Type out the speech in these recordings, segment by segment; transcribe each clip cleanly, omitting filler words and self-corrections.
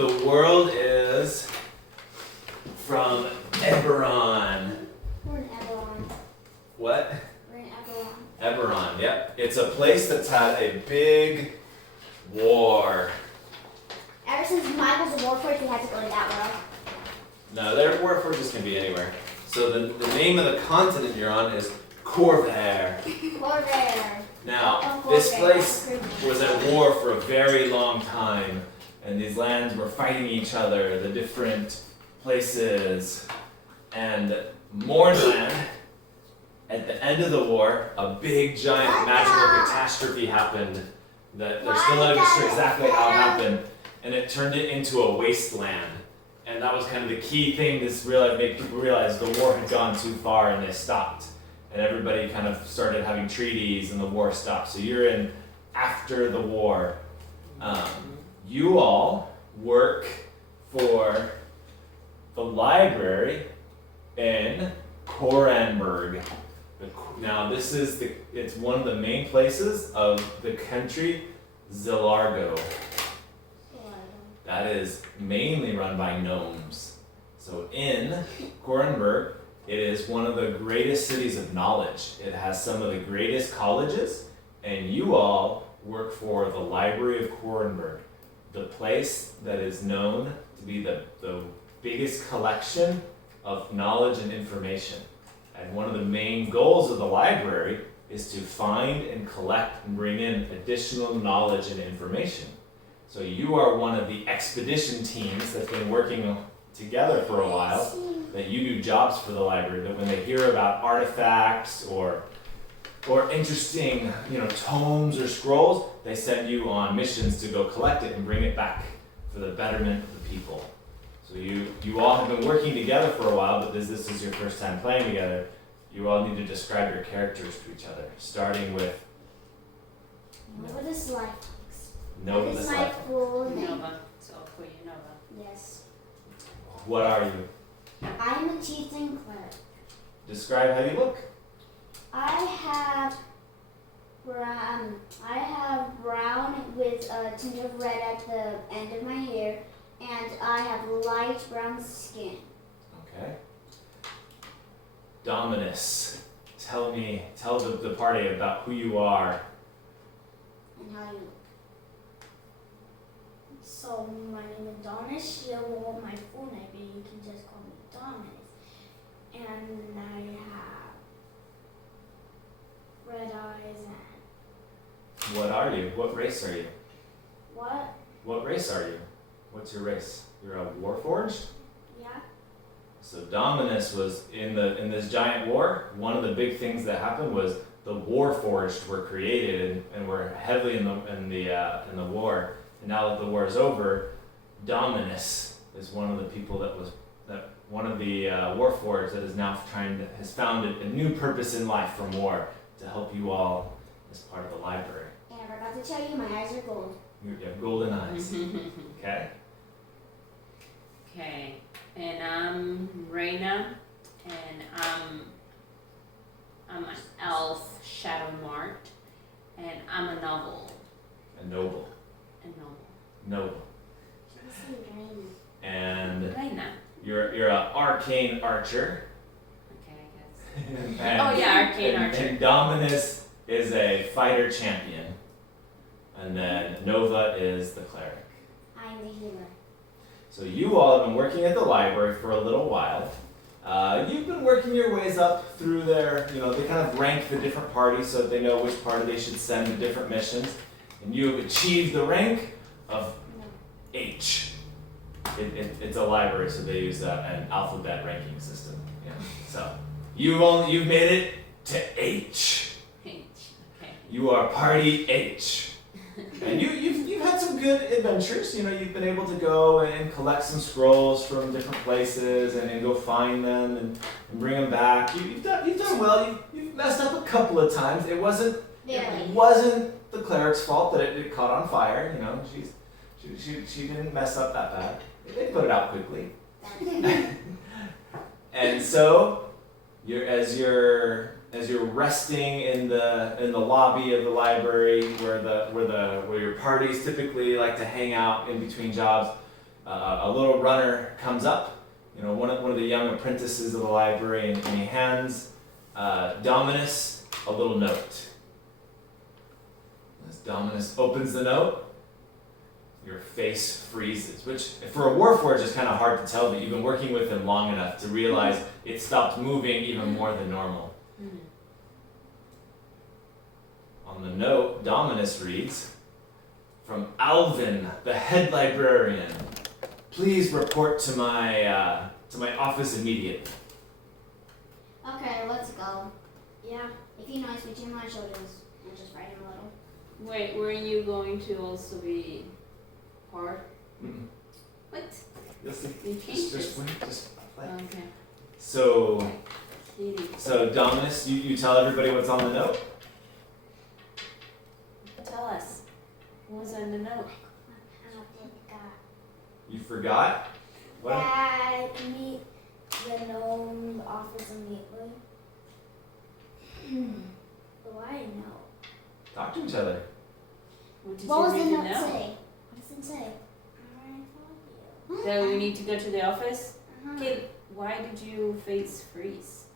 The world is from Eberron. We're in Eberron. What? We're in Eberron. Eberron, yep. It's a place that's had a big war. Ever since Michael's a warforged, we had to go to that world. No, their warforges can be anywhere. So the name of the continent you're on is Corvair. Corvair. Now, this place was at war for a very long time, and these lands were fighting each other, the different places. And Mornland, at the end of the war, a big, giant, magical catastrophe happened that they're still not even sure exactly how it happened, and it turned it into a wasteland. And that was kind of the key thing made people realize the war had gone too far and they stopped. And everybody kind of started having treaties and the war stopped. So you're in after the war. You all work for the library in Korenberg. Now it's one of the main places of the country Zilargo. That is mainly run by gnomes. So in Korenberg, it is one of the greatest cities of knowledge. It has some of the greatest colleges, and you all work for the Library of Korenberg, the place that is known to be the biggest collection of knowledge and information. And one of the main goals of the library is to find and collect and bring in additional knowledge and information. So you are one of the expedition teams that's been working together for a while, that you do jobs for the library, that when they hear about artifacts or interesting, tomes or scrolls, they send you on missions to go collect it and bring it back for the betterment of the people. So you all have been working together for a while, but this is your first time playing together. You all need to describe your characters to each other, starting with Nova the Sly Fox. Nova the That is Sly my Fox. full name. Nova. So I'll call you Nova. Yes. What are you? I am a chieftain cleric. Describe how you look. I have brown with a tinge of red at the end of my hair, and I have light brown skin. Okay. Dominus, tell the party about who you are. And how you look. So my name is Donis. You want my full name, but you can just call me Donis. And I have red eyes and What are you? What race are you? what? What race are you? What's your race? You're a warforged? Yeah. So Dominus was in this giant war. One of the big things that happened was the warforged were created and were heavily in the war. And now that the war is over, Dominus is one of the people one of the warforged that is now has found a new purpose in life from war to help you all as part of the library. And I forgot to tell you, my eyes are gold. You have golden eyes. Okay. Okay. And I'm Reyna, and I'm an elf, Shadow Mart, and I'm a novel. A noble. A novel. Noble. And Reyna. you're an arcane archer. Okay, I guess. And- Oh yeah, arcane archer. And Dominus is a fighter champion. And then Nova is the cleric. I'm the healer. So you all have been working at the library for a little while. You've been working your ways up through they kind of rank the different parties so that they know which party they should send to different missions. And you have achieved the rank of H. It's a library, so they use an alphabet ranking system. Yeah. So you've made it to H. H. Okay. You are party H. And you've had some good adventures. You've been able to go and collect some scrolls from different places and go find them and bring them back. You've done well. You've messed up a couple of times. It wasn't the cleric's fault that it caught on fire. She didn't mess up that bad. They put it out quickly. And so as you're resting in the lobby of the library where your parties typically like to hang out in between jobs, a little runner comes up, one of the young apprentices of the library, and he hands Dominus a little note. As Dominus opens the note, your face freezes, which for a Warforged is kind of hard to tell, but you've been working with him long enough to realize it stopped moving even more than normal. On the note, Dominus reads, "From Alvin, the head librarian. Please report to my office immediately." Okay, let's go. Yeah. If he knows me too much, I'll just write him a little. Wait, weren't you going to also be part? Mm-mm. What? You'll see. You changed Just it. wait, just play. Okay. So Kitty. Dominus, you tell everybody what's on the note? Tell us. What was on the note? You forgot? What? That meet the gnome office immediately. Why no? Talk to each other. What did What you was the read note the note? say? What does it say? I told That we need to go to the office? you. Kid, why did you face freeze?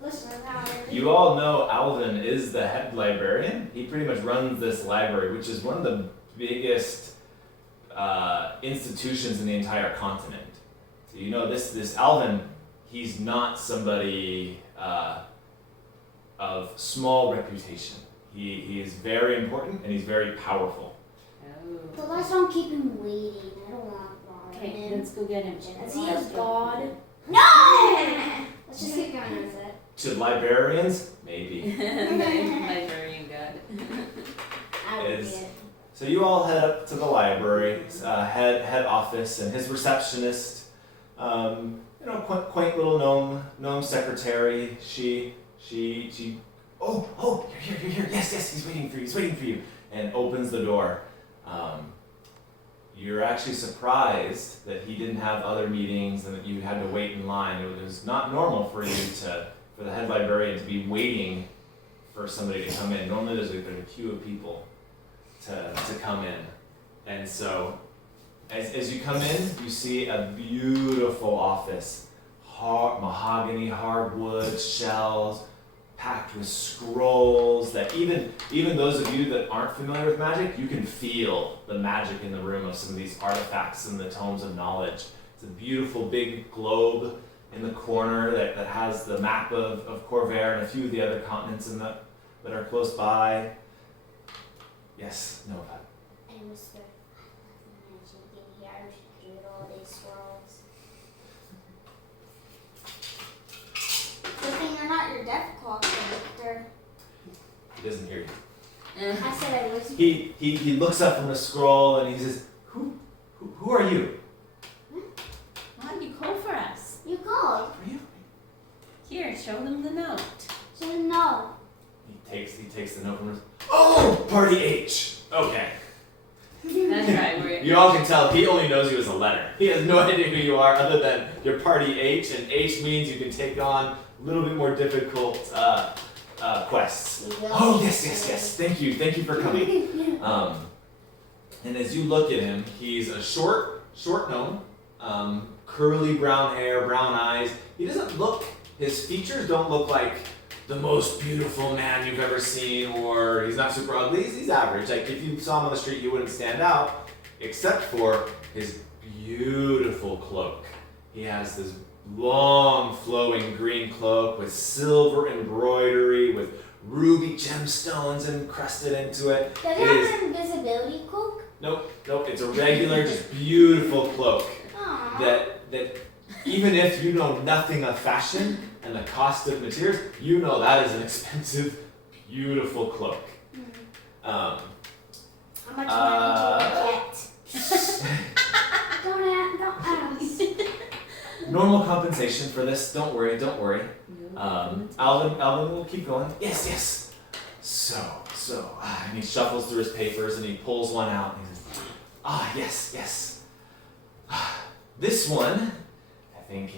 Listen, now You all know Alvin is the head librarian. He pretty much runs this library, which is one of the biggest institutions in the entire continent. So this Alvin, he's not somebody of small reputation. He is very important and he's very powerful. But let's don't keep him waiting. I don't want to bother Okay, him. let's go get him. Is he a god? No! Let's just keep going with it. To librarians, maybe. Librarian god. I would be Is- it. So you all head up to the library, head office, and his receptionist, quaint little gnome secretary. She. Oh, you're here. Yes, he's waiting for you, and opens the door. You're actually surprised that he didn't have other meetings and that you had to wait in line. It was not normal for the head librarian to be waiting for somebody to come in. Normally there's a queue of people to come in. And so as you come in, you see a beautiful office. Mahogany, hardwood, shelves, packed with scrolls that even those of you that aren't familiar with magic, you can feel the magic in the room of some of these artifacts and the tomes of knowledge. It's a beautiful big globe in the corner that has the map of Corvair and a few of the other continents that are close by. Yes, no, Pat. And whisper, I love magic in here. I wish I could do all these swirls. Good thing you're not your death clock character. He doesn't hear you. I said I whispered. He looks up from the scroll and he says, Who are you? Why did you call for us? You called. Who are you? Here, show them the note. So no. He takes the note from his. Oh, party H. Okay. That's right. You all can tell he only knows you as a letter. He has no idea who you are other than your party H, and H means you can take on a little bit more difficult quests. Oh yes. Thank you for coming. And as you look at him, he's a short gnome, curly brown hair, brown eyes. His features don't look like the most beautiful man you've ever seen, or he's not super ugly. He's average. Like if you saw him on the street, he wouldn't stand out, except for his beautiful cloak. He has this long flowing green cloak with silver embroidery, with ruby gemstones encrusted into it. Does It it is- have an invisibility cloak? Nope. It's a regular, just beautiful cloak Aww. that even if you know nothing of fashion and the cost of materials, you know that is an expensive, beautiful cloak. How much Uh, money do you get? Don't ask. Normal compensation for this. Don't worry. Alvin will keep going. Yes. So, and he shuffles through his papers and he pulls one out and he says, yes. This one, I think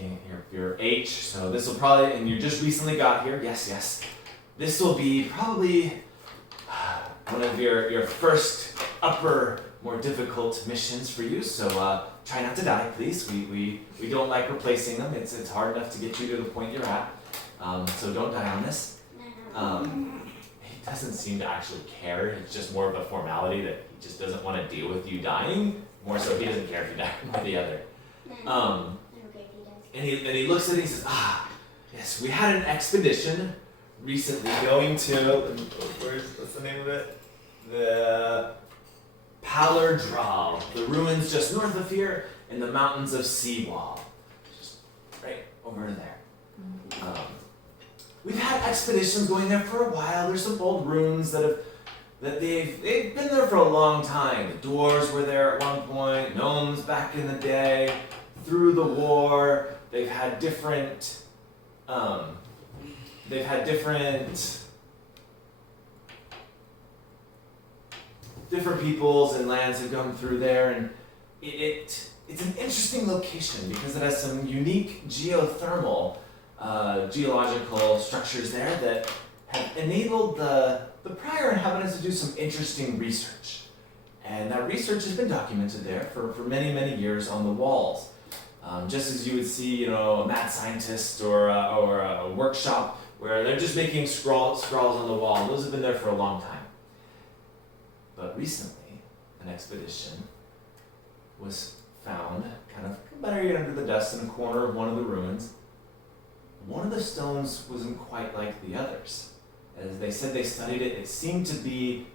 you're H, so this will probably, and you just recently got here, yes. This will be probably one of your first upper more difficult missions for you. So try not to die, please. We don't like replacing them. It's hard enough to get you to the point you're at. So don't die on this. He doesn't seem to actually care. It's just more of a formality that he just doesn't want to deal with you dying. More so, he doesn't care if you die one or the other. And he looks at it and he says, yes, we had an expedition recently going to, what's the name of it? The Palardral, the ruins just north of here in the mountains of Seawall. Just right over there. We've had expeditions going there for a while. There's some old ruins that they've been there for a long time. The dwarves were there at one point, gnomes back in the day, through the war. They've had different peoples and lands have come through there, and it's an interesting location because it has some unique geothermal geological structures there that have enabled the prior inhabitants to do some interesting research. And that research has been documented there for many, many years on the walls. Just as you would see, a mad scientist or a workshop where they're just making scrawls on the wall. Those have been there for a long time. But recently, an expedition was found kind of buried under the dust in a corner of one of the ruins. One of the stones wasn't quite like the others. As they said they studied it, it seemed to be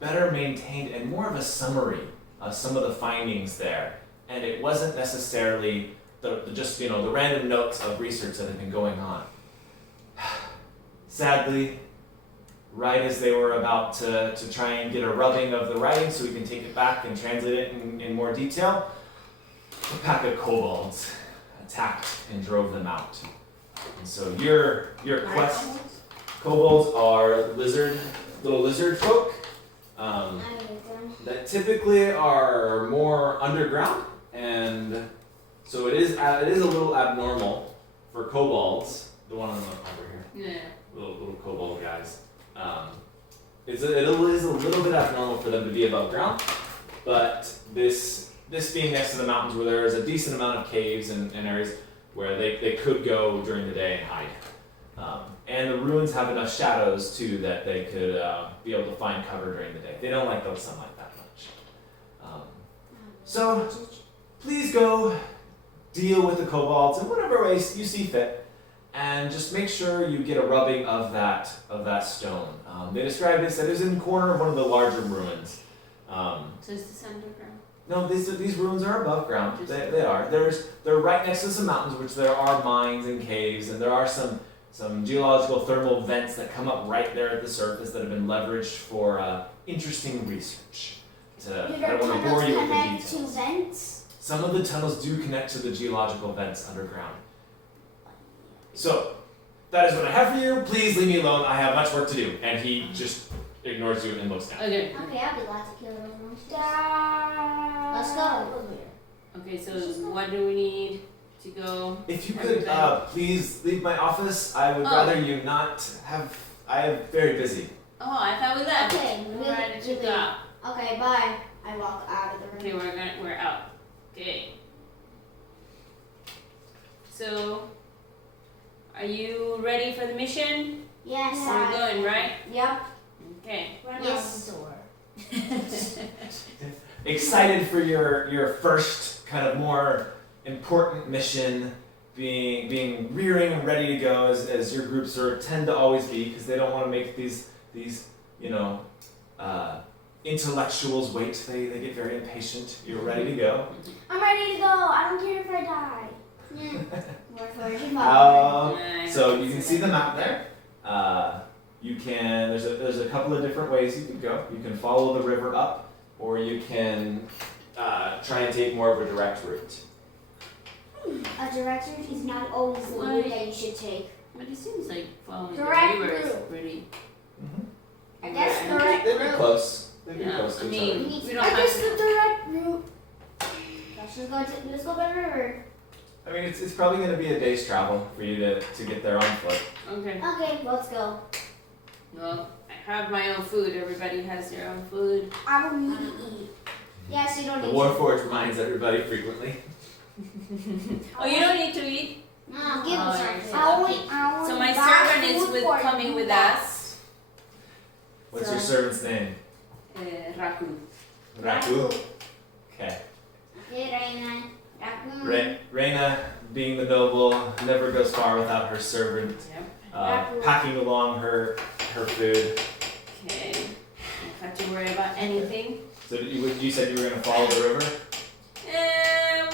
better maintained and more of a summary of some of the findings there. And it wasn't necessarily the random notes of research that had been going on. Sadly, right as they were about to try and get a rubbing of the writing so we can take it back and translate it in more detail, a pack of kobolds attacked and drove them out. And so your quest, kobolds are little lizard folk that typically are more underground, and so it is a little abnormal for kobolds. The one on the over here, little kobold guys. It is a little bit abnormal for them to be above ground, but this being next to the mountains where there is a decent amount of caves and areas where they could go during the day and hide. And the ruins have enough shadows too that they could be able to find cover during the day. They don't like the sunlight that much. So please go deal with the kobolds in whatever ways you see fit, and just make sure you get a rubbing of that stone. They described it, said it was in the corner of one of the larger ruins. So is this underground? No, these ruins are above ground. They are. They're right next to some mountains, which there are mines and caves, and there are some geological thermal vents that come up right there at the surface that have been leveraged for interesting research. I don't want to bore you with the details. To vents? Some of the tunnels do connect to the geological vents underground. So, that is what I have for you. Please leave me alone. I have much work to do. And he just ignores you and looks down. Okay. Okay, I'll be glad to kill those monsters. Let's go. Okay, so what do we need to go? If you could please leave my office, I would rather you not have. I am very busy. Oh, I thought we left. Okay, We're ready to go. Okay, bye. I walk out of the room. Okay, we're out. Okay. So, are you ready for the mission? Yes, We're going, right? Yep. Okay. Yes. Excited for your first kind of more important mission, being rearing and ready to go as your groups tend to always be, because they don't want to make these intellectuals wait. They get very impatient. You're ready to go. I'm ready to go. I don't care if I die. So you can see the map there. There's a couple of different ways you can go. You can follow the river up, or you can try and take more of a direct route. A direct route is not always the route that you should take. But it seems like following Direct the river is route. pretty. I guess Yeah. direct They'd be route. close. They'd be Yeah, close to I each mean, other. we don't I have guess to. the direct route. Let's go by the river. I mean, it's probably going to be a day's travel for you to get there on foot. Okay. Okay, let's go. Well, I have my own food. Everybody has their own food. I don't need to eat. don't The need Warforged reminds everybody frequently. Oh, you don't need to eat? No, give him Alright. something. I only So my buy servant is food with for coming you with guys. us. What's So- your servant's name? Raku. Raku. Okay. Hey, Reyna. Raccoon. Reyna, being the noble, never goes far without her servant Yep. packing along her food. Okay. Don't have to worry about anything. So you said you were gonna follow the river?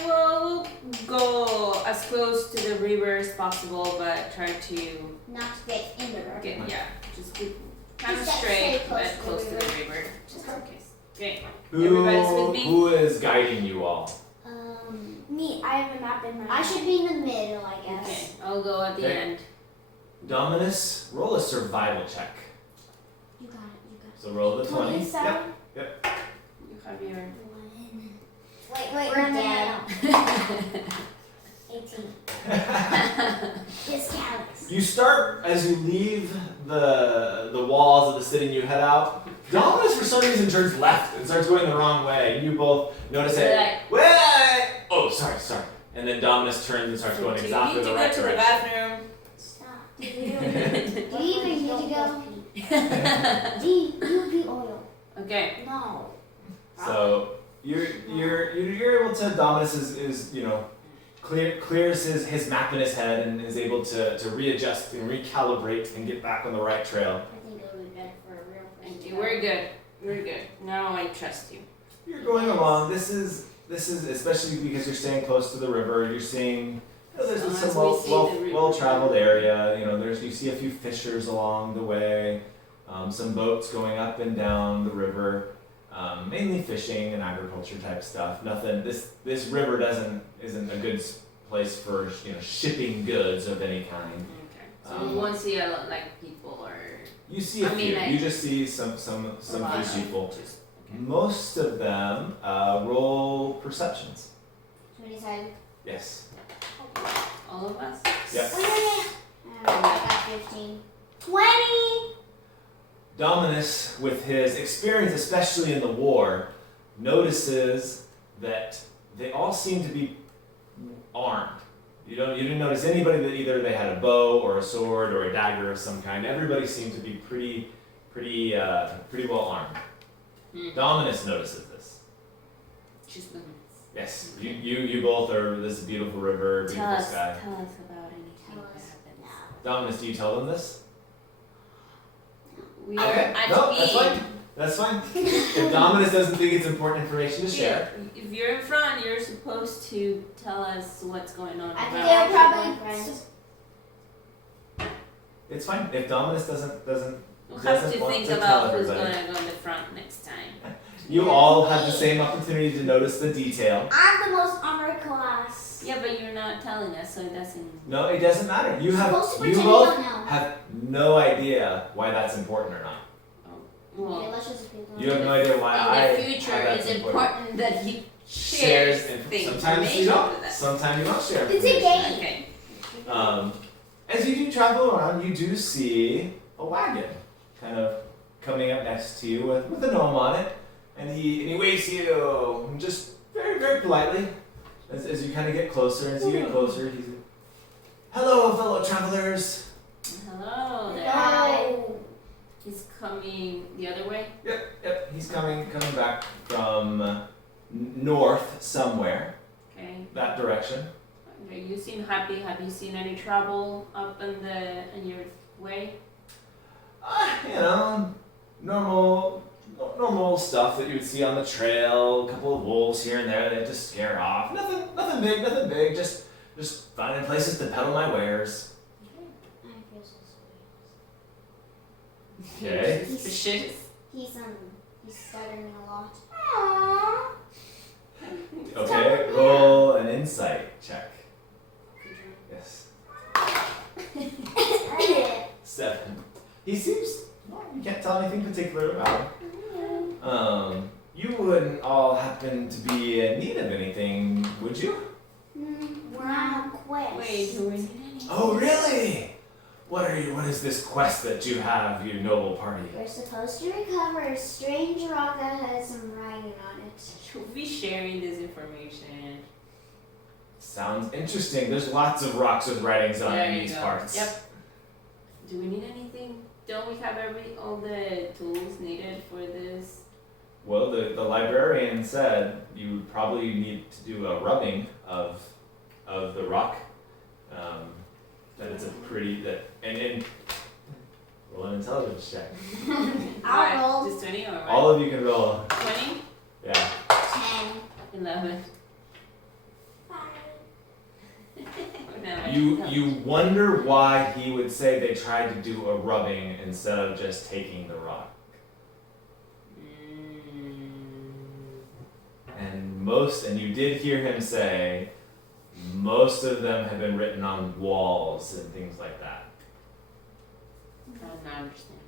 We'll go as close to the river as possible, but try to Not to get in the river. just keep kind of Just straight, stay but close close to to the the river, just in case. Okay. Who Everybody's with me? who is guiding you all? Me, I have a map in my I hand. should be in the middle, I guess. Okay. I'll go at the Okay. end. Dominus, roll a survival check. You got it. So roll the 20. 27. Yep. You have your. Wait, We're in the dead. middle. 18. This counts. You start as you leave the walls of the city and you head out. Dominus for some reason turns left and starts going the wrong way. You both notice it. Like, Wait! Oh, sorry. And then Dominus turns and starts going do you exactly need to the go right to the direction. bathroom? Stop. Do you Do you even need to go? D, you be oil. Okay. No. So you're able to Dominus is clears his map in his head and is able to readjust and recalibrate and get back on the right trail. I think it would be better for a real person. Thank you. We're good. We're good. Now I trust you. You're going along. This is especially because you're staying close to the river. You're seeing there's So some as we see the river. well-traveled area. You see a few fishers along the way. Some boats going up and down the river. Mainly fishing and agriculture type stuff. Nothing. This river isn't a good place for shipping goods of any kind. Okay. So we won't see a lot like people or. You see a I mean, few. like, You just see some a lot few of people. just- Most of them roll perceptions. 27. Yes. All of us. Yep. I got 15. 20. Dominus, with his experience, especially in the war, notices that they all seem to be armed. You didn't notice anybody that either they had a bow or a sword or a dagger of some kind. Everybody seemed to be pretty well armed. Dominus notices this. Just moving. Yes, you both are this beautiful river, beautiful Tell us sky. about anything Tell that us. happens. Dominus, do you tell them this? We are Okay, at no, speed. that's fine. If Dominus doesn't think it's important information to share, If you're in front, you're supposed to tell us what's going on. I think around. they're probably friends. it's fine. If Dominus doesn't We'll have doesn't to want think to about tell who's everybody. going to go in the front next time. You all had the same opportunity to notice the detail. I'm the most armored class. Yeah, but you're not telling us, so it doesn't. No, it doesn't matter. You Supposed to you pretend both you don't know. have no idea why that's important or not. Okay, Well, let's just pick one. You have no idea why I in the future, why that's it's important that he shares the Sometimes you information don't. with us. Sometimes you don't share. It's a information. game. Okay. As you do travel around, you do see a wagon kind of coming up next to you with a gnome on it, and he waves to you just very, very politely as you kind of get closer. And as you get closer, he's hello, fellow travelers. Hello there. No. He's coming the other way. Yep, he's coming back from north somewhere, Okay. that direction. Okay, you seem happy. Have you seen any trouble up in your way? Normal stuff that you would see on the trail. A couple of wolves here and there that to scare off. Nothing big. Just finding places to peddle my wares. I feel so sweet. Okay. You're suspicious. He's stuttering a lot. Aww. Okay, roll an insight check. Yes. 7. He seems. Well, you can't tell anything particular about him. You wouldn't all happen to be in need of anything, would you? We're on a quest. Wait, who is it? Oh, really? what is this quest that you have, you noble party? We're supposed to recover a strange rock that has some writing on it. Should we sharing this information? Sounds interesting. There's lots of rocks with writings on There in you these go. parts. Yep. Do we need anything? Don't we have all the tools needed for this? Well, the librarian said you would probably need to do a rubbing of the rock. That it's a pretty and roll an intelligence check. I'll roll. Just 20 or what? All of you can roll. 20? Yeah. 10. 11. 5. You wonder why he would say they tried to do a rubbing instead of just taking the rock. And you did hear him say, most of them have been written on walls and things like that. I don't understand.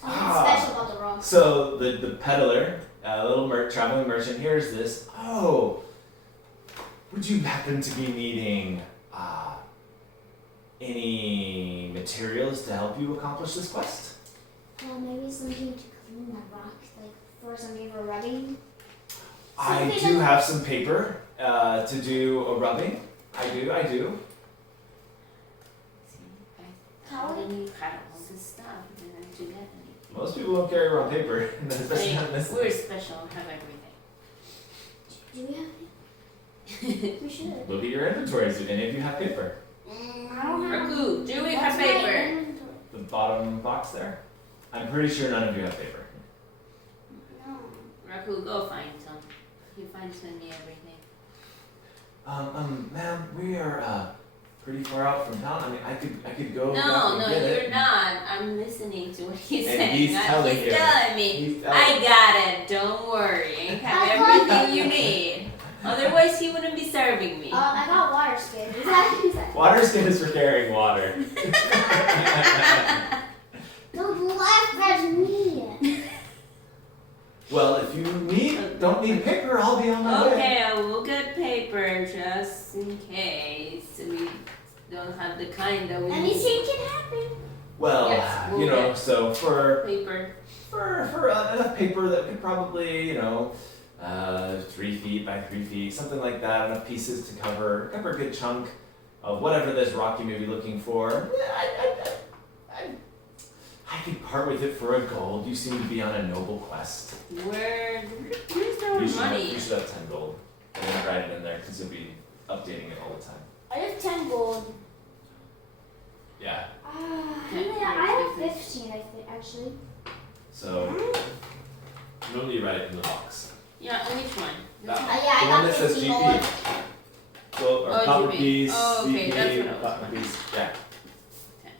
What's special about the rock? So the peddler, a little traveling merchant, hears this. Oh, would you happen to be needing any materials to help you accomplish this quest? Well, maybe something to clean that rock, like for something for rubbing. I Something do that- have some paper to do a rubbing. I do. How do you cut all this stuff? Didn't you get any? Most people don't carry around paper, especially not in Like, this. we're special, have everything. Do we have it? We should. Look at your inventories. Do any of you have paper? I don't have. Raku, do we have What's my paper? inventory? The bottom box there. I'm pretty sure none of you have paper. No. Raku, go find some. You find send me everything. Ma'am, we are pretty far out from town. I mean, I could go. back No, and get you're it. not. I'm listening to what he's And saying. he's telling you. telling me. He's telling- I got it. Don't worry. I have I got everything you need. Otherwise, he wouldn't be serving me. I got water skin. Is that? Water skin is for carrying water. Don't laugh at me. Well, if you don't need paper, I'll be on my way. Okay, I will get paper just in case we don't have the kind that we need. Anything can happen. Well, Yes, we'll you know, get so for Paper. enough paper that could probably, 3 feet by 3 feet, something like that, enough pieces to cover a good chunk of whatever this rock you may be looking for. I could part with it for a gold. You seem to be on a noble quest. Where's our You should money? have 10 gold. And then write it in there because you'll be updating it all the time. I have 10 gold. Yeah. I have 15, I think, actually. So normally you write it in the box. Yeah, which one? That one. Yeah, The I one got that says 15 GP. gold. Well, or Oh, copper GP. piece, Oh, okay, that's CP, what I was copper wondering. piece. Yeah. 10.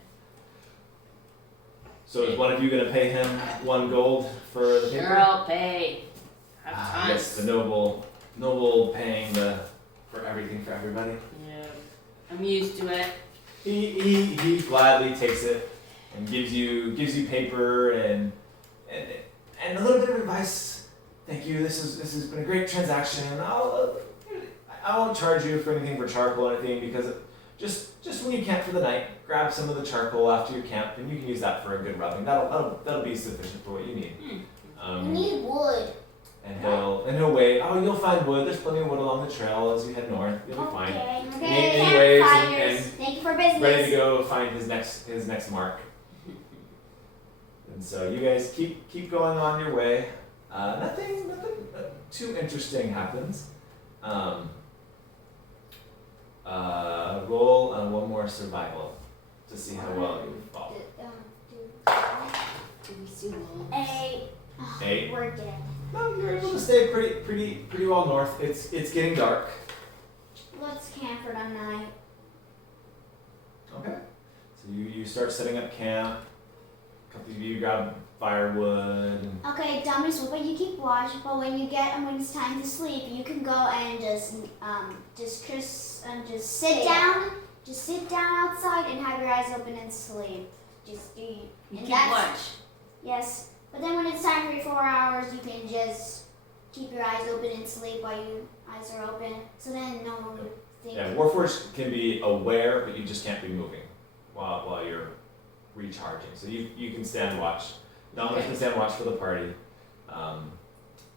So is one of you gonna pay him 1 gold for the paper? Sure, I'll pay. Have time. Yes, the noble paying for everything for everybody. Yeah, I'm used to it. He gladly takes it and gives you paper and a little bit of advice. Thank you. This has been a great transaction. I won't charge you for anything for charcoal or anything because just when you camp for the night, grab some of the charcoal after your camp and you can use that for a good rubbing. That'll be sufficient for what you need. We need wood. And he'll wait. Oh, you'll find wood. There's plenty of wood along the trail as you head north. You'll be fine. Okay, Anyways, campfires. and Thank you for business. Ready to go find his next mark. And so you guys keep going on your way. Nothing too interesting happens. Roll one more survival to see how well you fall. Do we see wolves? 8. 8. We're dead. No, you're able to stay pretty well north. It's getting dark. Let's camp for the night. Okay. So you start setting up camp. A couple of you grab firewood. And Okay, dummies, but you keep watch. But when it's time to sleep, you can go and just sit down. Just sit down outside and have your eyes open and sleep. Just do. You And keep that's- watch. Yes, but then when it's time for your 4 hours, you can just keep your eyes open and sleep while your eyes are open. So then no one would think. Yeah, Warforged can be aware, but you just can't be moving while you're recharging. So you can stand watch. Dominus can stand watch for the party.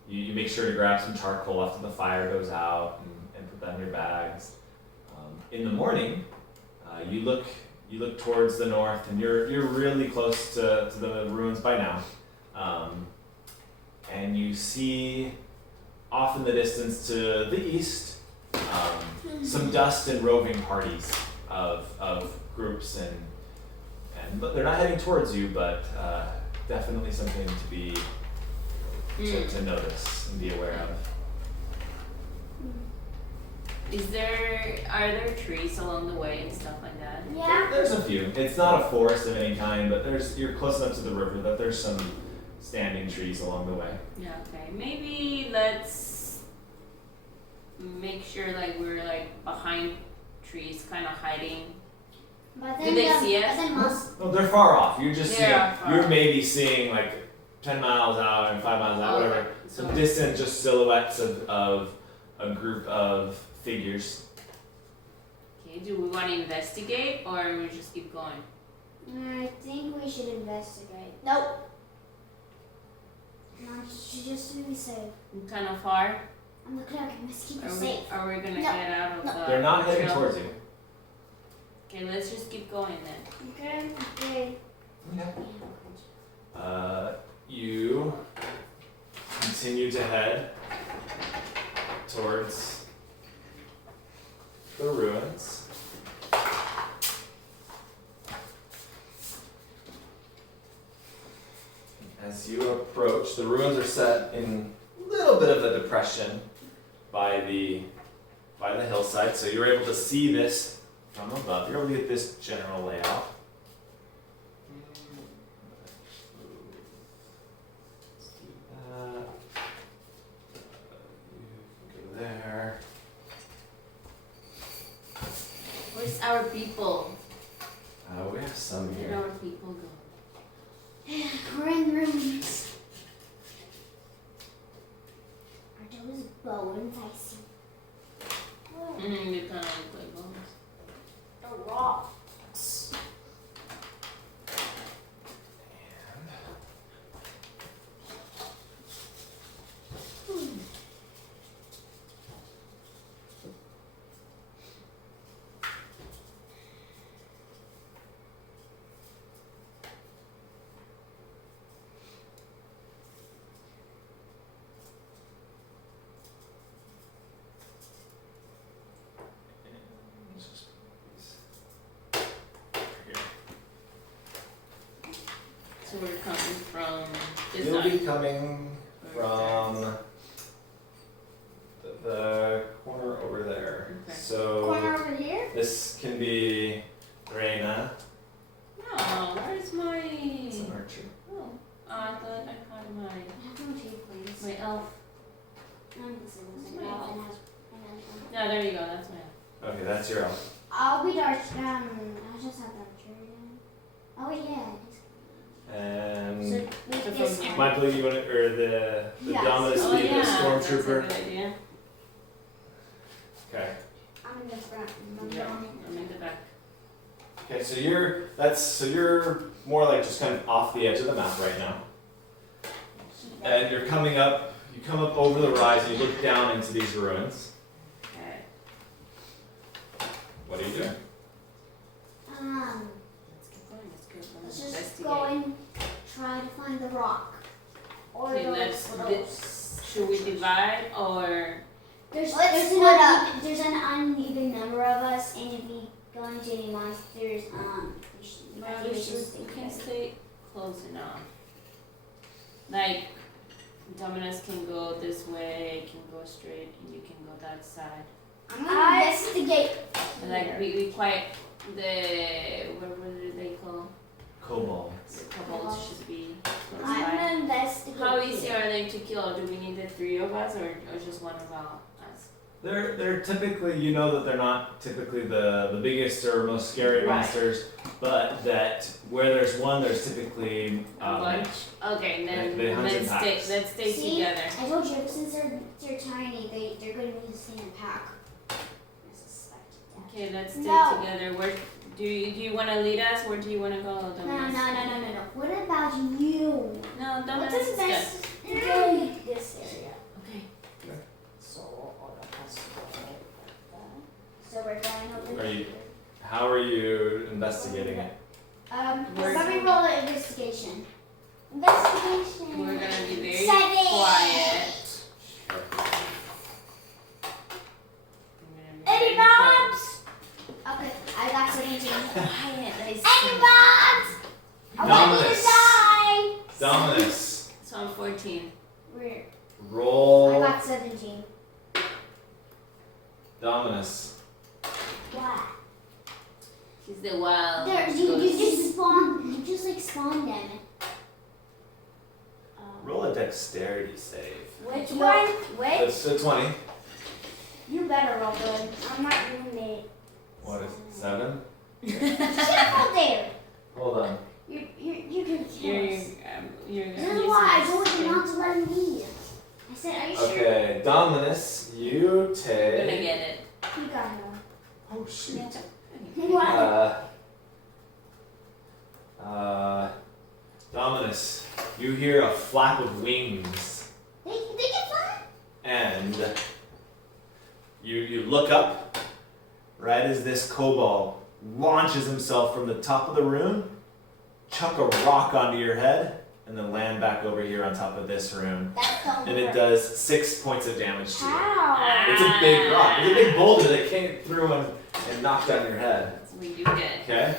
You make sure to grab some charcoal after the fire goes out and put that in your bags. In the morning, you look towards the north, and you're really close to the ruins by now. And you see off in the distance to the east some dust and roving parties of groups, and they're not heading towards you, but definitely something to be to notice and be aware of. Are there trees along the way and stuff like that? Yeah. There's a few. It's not a forest of any kind, but you're close enough to the river that there's some standing trees along the way. Yeah, okay. Maybe let's make sure like we're like behind trees, kind of hiding. But Do then they see us? But then most. No, they're far off. You're just They're seeing. far You're off. maybe seeing like 10 miles out and 5 miles out, Oh, whatever. okay. So- Some distant, just silhouettes of a group of figures. Okay, do we want to investigate or we just keep going? I think we should investigate. Nope. No, just to be safe. Kind of far? I'm the clerk. I must keep you safe. Are we gonna No. get out of the They're not heading trail? towards you. Okay, let's just keep going then. Okay. Okay. You continue to head towards the ruins. As you approach, the ruins are set in a little bit of a depression by the hillside, so you're able to see this from above. You're able to get this general layout. Let's do that. You can go there. Where's our people? We have some Where did here. our people go? We're in ruins. Are those bones I see? They kind of look like bones. The rocks. So we're coming from this You'll side. be coming from the corner over there. Okay. So Corner over here? this can be Reyna. No, where's my? It's an archer. Oh, I thought I had my I have no tape, please. my elf. This is My an elf elf. and has- Yeah, there you go. That's my elf. Okay, that's your elf. I'll be dark. I just have that again. Oh yeah. And So make So this from here. one. Michael, you want to, or the Yes. Dominus Oh be the yeah, that's a stormtrooper? good idea. Okay. I'm in the front. Yeah, I'm in the back. Okay, so you're more like just kind of off the edge of the map right now. And you're coming up, you come up over the rise, and you look down into these ruins. Okay. What are you doing? Let's keep going. Let's go. Let's Let's just investigate. go and try to find the rock. Or Okay, those. Should we divide or? There's Let's an split up. there's an uneven number of us, and if we go into any monsters, Well, we we should should, we can stay close enough. Like, Dominus can go this way, can go straight, and you can go that side. I'm gonna investigate. And like, we quite what did they call? Kobolds. The kobolds should be close I'm by. gonna investigate. How easy are they to kill? Do we need the three of us or just one of us? They're typically, you know that they're not typically the biggest or most scary Right. monsters, but that where there's one, there's typically A bunch. Okay, then They hunt in packs. let's stay See? together. I told you, since they're tiny, they're going to be the same pack. I suspect. Okay, let's do No. it together. Where do you want to lead us? Where do you want to go, No. Dominus? What about you? No, What Dominus does is good. this? This area. Okay. So all of us go like that. So we're going over Are you- here. How are you investigating it? Let me roll an investigation. Investigation. We're gonna be very 7. quiet. Any bombs? Okay, I got 17. Quiet. Any bombs? I want you to Dominus. die. Dominus, So I'm 14. Weird. I roll. got 17. Dominus. What? She's the wild. There, you just spawned. You just like spawned them. Roll a dexterity save. Which Yo. one? Which? It's a 20. You better roll good. I'm not doing it. What is it? 7? Careful there. Hold on. You can kill You're us. you're This is why I told you not to let him leave. I said, are you sure? Okay, Dominus, you You're gonna take. get it. You got him. Oh shoot. What? Dominus, you hear a flap of wings, They can fly? and you look up right as this kobold launches himself from the top of the room, chuck a rock onto your head, and then land back over here on top of this room. That's the And it does 6 points of damage to you. How? It's a big rock. It's a big boulder that came through and knocked down your head. That's what you get. Okay?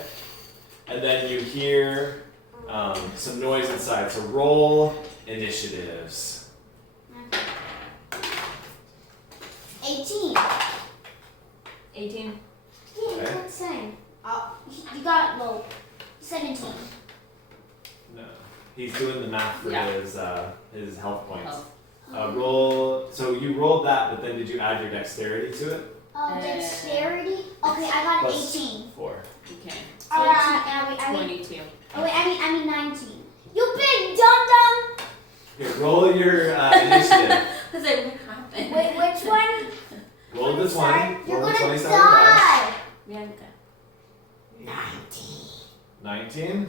And then you hear some noise inside. So roll initiatives. 18. 18. Yeah, Okay. that's the same. You got, well, 17. No. He's doing the math for Yeah. his health points. Oh. Roll. So you rolled that, but then did you add your dexterity to it? Dexterity? Okay, I got an Plus 18. 4. Okay. I mean, 22. oh wait, I mean 19. You big dum-dum! Here, roll your initiative. I was like, what happened? Wait, which one? Roll the 20. You're Roll the gonna 27 dice. die! Bianca. 19.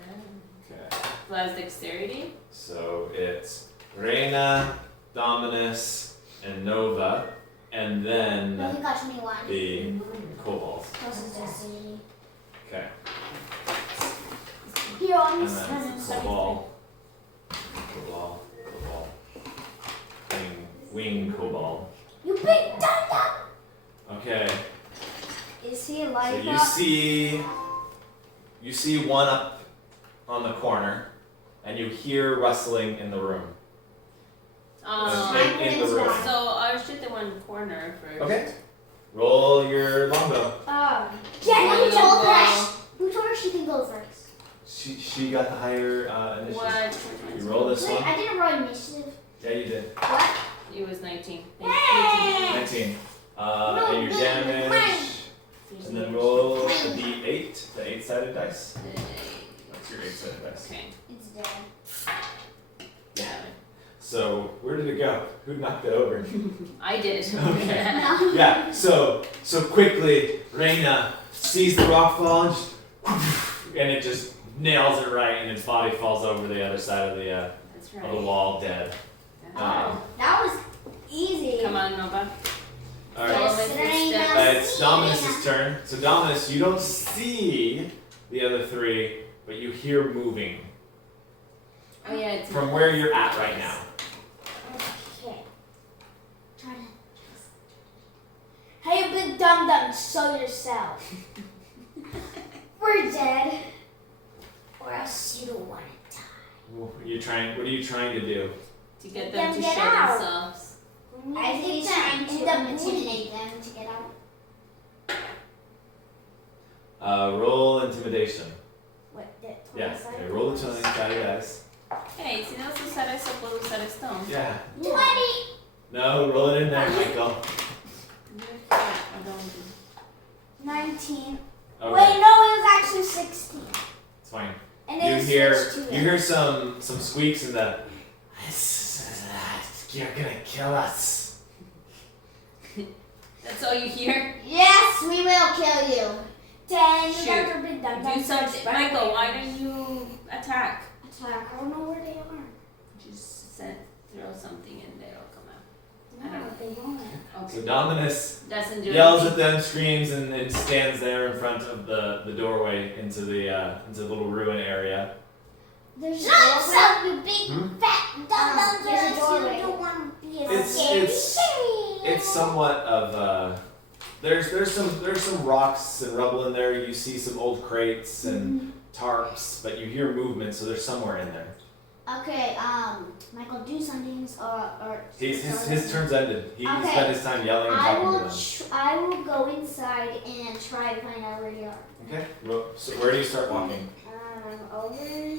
Oh. Okay. Plus dexterity. So it's Reyna, Dominus, and Nova, and then No, you got 21. the kobolds. Plus his dexterity. Okay. Here, I'm And just then it's Cobalt. Wing Cobalt. You big dum-dum! Okay. Is he a So life you see one up on the corner, and you hear rustling in the room. In the room. So I'll shoot the one corner first. Okay. Roll your longbow. Yeah, Well, who told well. her? Who told her she can go first? She got the higher initiative. What? You roll this Wait, one. I didn't roll initiative. Yeah, you did. What? It was 19. Hey! 19. And your damage. And then roll the d8, the 8-sided dice. What's your 8-sided dice? Okay. It's dead. Yeah. So where did it go? Who knocked it over? I did it. Okay. No. Yeah. So quickly, Reyna sees the rock fall and it just nails it right, and its body falls over the other side of the That's right. wall, dead. Oh. That was easy. Come on, Nova. All right. Yes, Reyna. It's Dominus' turn. So Dominus, you don't see the other three, but you hear moving Oh yeah, it's from where you're at right now. Okay. Try to. Hey, you big dum dum, show yourself. We're dead. Or else you don't want to die. What are you trying to do? to get Them them to get show out. themselves. I think he's trying to intimidate them to get out. Roll intimidation. What, that Yeah. 20 Okay, roll the 20 dice. Hey, si no se usar eso, puedo usar esto. Yeah. 20! No, roll it in there, Michael. I don't do. 19. Okay. Wait, no, it was actually 16. It's fine. And then You it hear switched to you it. hear some squeaks in the. You're gonna kill us. That's all you hear? Yes, we will kill you. Then Shoot. you got to be done. Do something. Michael, why don't you attack? Attack. I don't know where they are. Just throw something and they'll come out. No, they won't. Okay. So Dominus Doesn't do yells anything. at them, screams, and stands there in front of the doorway into the little ruin area. There's Shut up, you big fat there's a dumb doorway. You don't want to be a It's it's somewhat of there's some rocks and rubble in there. You see some old crates and tarps, but you hear movement, so there's somewhere in there. Okay, Michael, do something or His turn's ended. He Okay. spent his time yelling and I talking will to them. I will go inside and try to find out where you are. Okay. Well, so where do you start walking? over here.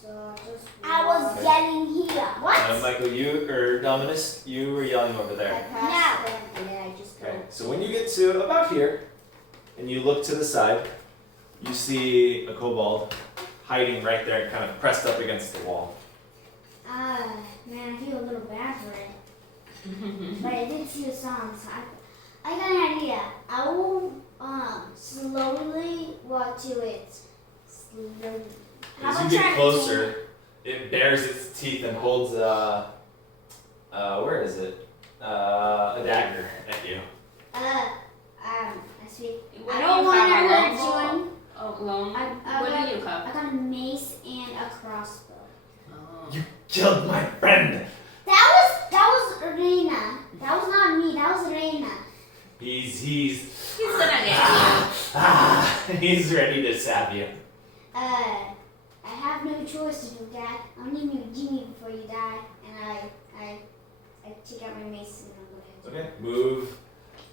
So I'll just. I was getting here. What? Michael, you or Dominus, you were yelling over I there. passed them and then I just go. Okay. So when you get to about here, and you look to the side, you see a kobold hiding right there, kind of pressed up against the wall. Man, I feel a little bad for it. But I did see a song, so I got an idea. I will slowly walk to it. Slowly. How As about you get try closer, it bares its teeth and holds where is it? A dagger at you. I see. What I do don't you want to have, a hurt longbow? you. Oh, long. What do you have? I got a mace and a crossbow. Oh. You killed my friend. That was Reyna. That was not me. That was Reyna. He's He's gonna get he's ready to stab you. I have no choice to do that. I'll name you Jimmy before you die, and I take out my mace and I'll go ahead. Okay,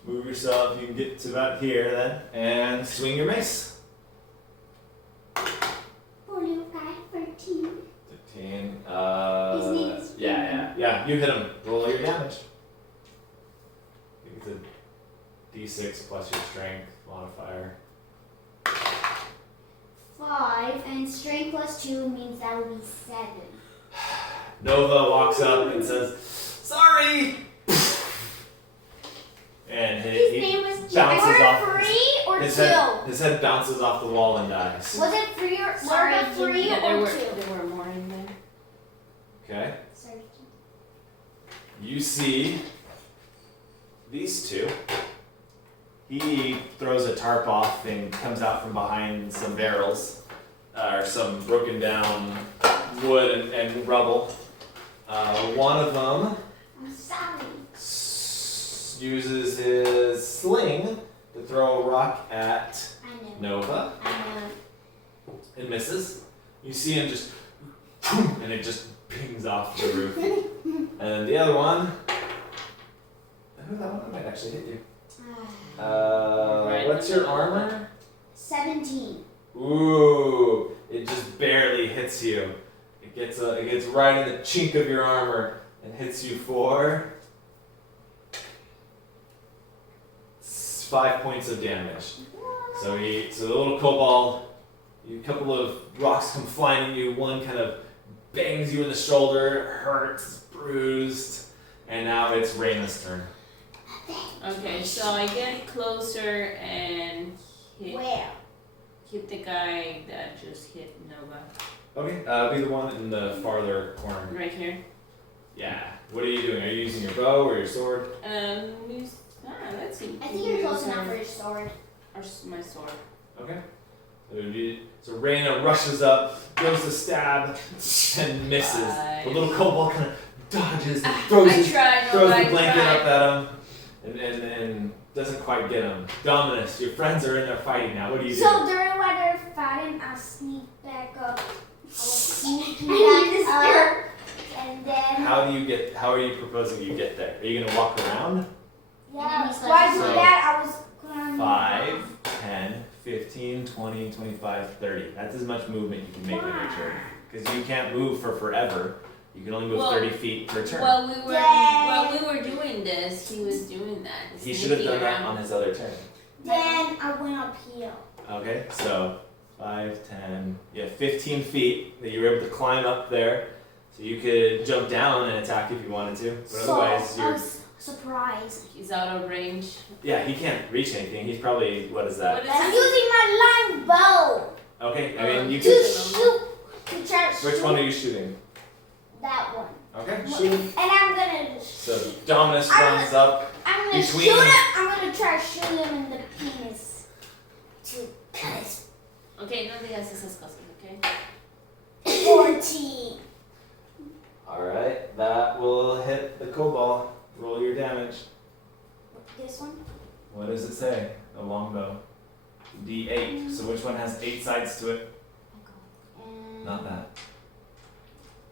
move yourself. You can get to about here then, and swing your mace. Poor little guy, 13. 15. His name is Yeah. You hit him. Roll your damage. I think it's a D6 plus your strength modifier. 5 and strength plus 2 means that would be 7. Nova walks up and says, "Sorry." And His he name was bounces Word off. 3 or 2? His head bounces off the wall and dies. Was it 3 or Sorry, word 3 Yeah, or 2? there were more in there. Okay. Sorry. You see these two. He throws a tarp off and comes out from behind some barrels, or some broken down wood and rubble. One of them I'm sorry. uses his sling to throw a rock at I know. Nova I know. and misses. You see him just, and it just pings off the roof. And the other one, that one might actually hit you. What's your armor? 17. Ooh, it just barely hits you. It gets right in the chink of your armor and hits you for 5 points of damage. So the little kobold, a couple of rocks come flying at you. One kind of bangs you in the shoulder, hurts, bruised, and now it's Reyna's turn. Okay, so I get closer and Where? hit the guy that just hit Nova. Okay, be the one in the farther corner. Right here. Yeah. What are you doing? Are you using your bow or your sword? Let's see. I think you're close enough for your sword. Or my sword. Okay. So Reyna rushes up, goes to stab, and misses. Five. The little kobold kind of dodges and throws the blanket up at him, and doesn't quite get him. Dominus, your friends are in there fighting now. What do you do? So during while they're fighting, I'll sneak back up. I will sneak I back up, and then How are you proposing you get there? Are you gonna walk around? yeah. he's While I like- do So, that, I was going 5, 10, 15, 20, 25, 30. That's as much movement you can make in your turn. Because you can't move for forever. You can only move 30 feet per turn. While we were doing this, he was doing that. He should have done sneaking that around. on his other turn. Then I went up here. Okay, so 5, 10, 15 feet that you were able to climb up there. So you could jump down and attack if you wanted to. But otherwise, you're Surprise. He's out of range. Yeah, he can't reach anything. He's probably, what is that? What is I'm it? using my line bow Okay, I mean, you to can. shoot. To try to shoot Which one are you shooting? that one. Okay, shoot. And I'm gonna. So Dominus runs up. I'm gonna between- shoot him. I'm gonna try to shoot him in the penis. To cut his Okay, no digas esas cosas, okay? 14. Alright, that will hit the cobalt. Roll your damage. This one? What does it say? A longbow. D8. So which one has 8 sides to it? And Not that.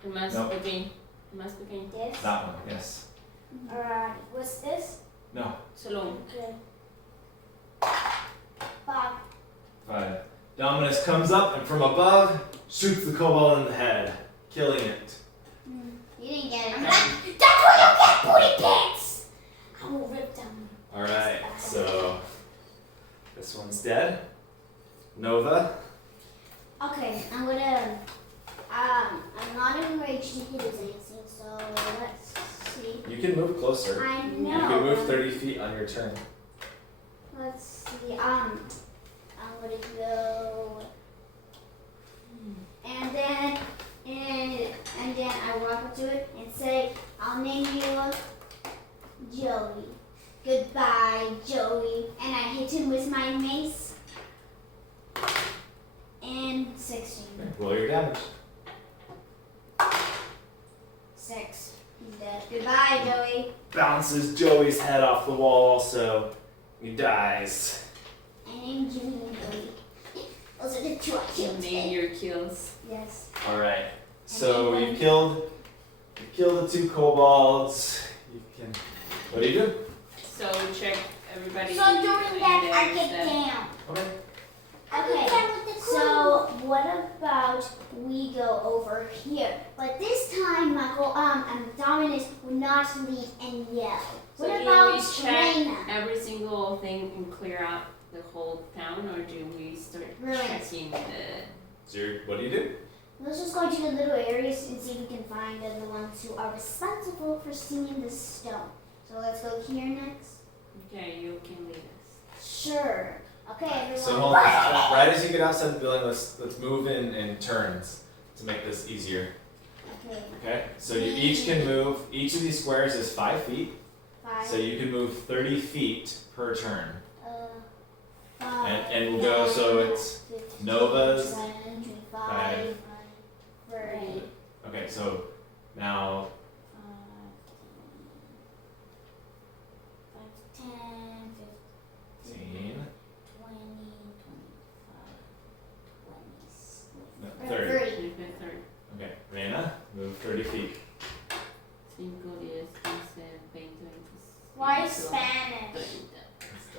El más No. pequeño. El más pequeño. this. That one, yes. Alright. What's this? No. Solo uno. Okay. 5. 5. Dominus comes up and from above shoots the cobalt in the head, killing it. You didn't get it. I'm like, that's where you get booty pants! I will rip them. Alright, so this one's dead. Nova. Okay, I'm gonna. I'm not in range to hit his anything, so let's see. You can move closer. I You know. can move 30 feet on your turn. Let's see. I'm gonna go. And then I walk up to it and say, I'll name you Joey. Goodbye, Joey. And I hit him with my mace. And 16. Okay, roll your damage. 6. He's dead. Goodbye, Joey. Bounces Joey's head off the wall also. He dies. I named Jimmy and Joey. Those are the two I You killed name today. your kills. Yes. Alright. So you killed the 2 kobolds. You can what do you do? So check everybody. So during that, I get down. Okay. Okay, so what about we go over here? But this time, Michael, Dominus will not lead and yell. So What do about we check Reyna? every single thing and clear out the whole town, or do we start Ruins. checking the? So what do you do? Let's just go to the little areas and see if we can find the ones who are responsible for stealing the stone. So let's go here next. Okay, you can lead us. Sure. Okay, everyone. So hold on. Right as you get outside the building, let's move in turns to make this easier. Okay, Okay? So you each can move, each of these squares is 5 feet. 5. So you can move 30 feet per turn. 5. And we'll go, so it's 15, Nova's 20, 5. 25, 30. Okay, so now 10, 15, 15, 20, 25, 26. no, 30. 30. 30. Okay, Reyna, move 30 feet. 5, 10, 15, 20, Why 25, Spanish? 30.